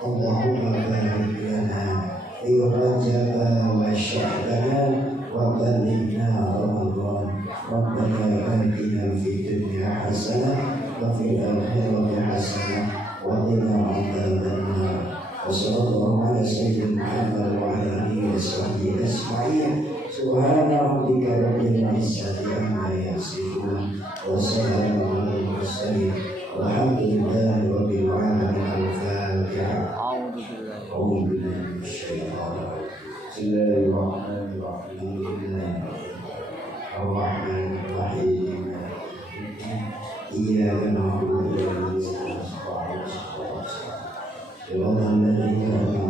اللهم بارك لنا في رجب وشعبان وبلغنا رمضان. ربنا آتنا في الدنيا حسنة وفي الآخرة حسنة وقنا عذاب النار. وصلى الله على سيدنا محمد وعلى آله وصحبه أجمعين. سبحان ربك رب العزة عما يصفون وسلام على المرسلين والحمد لله رب العالمين. الفاتحة. أعوذ بالله من الشيطان الرجيم. بسم الله الرحمن الرحيم. الرحمن الرحيم. إياك نعبد وإياك نستعين. صراط الذين أنعمت عليهم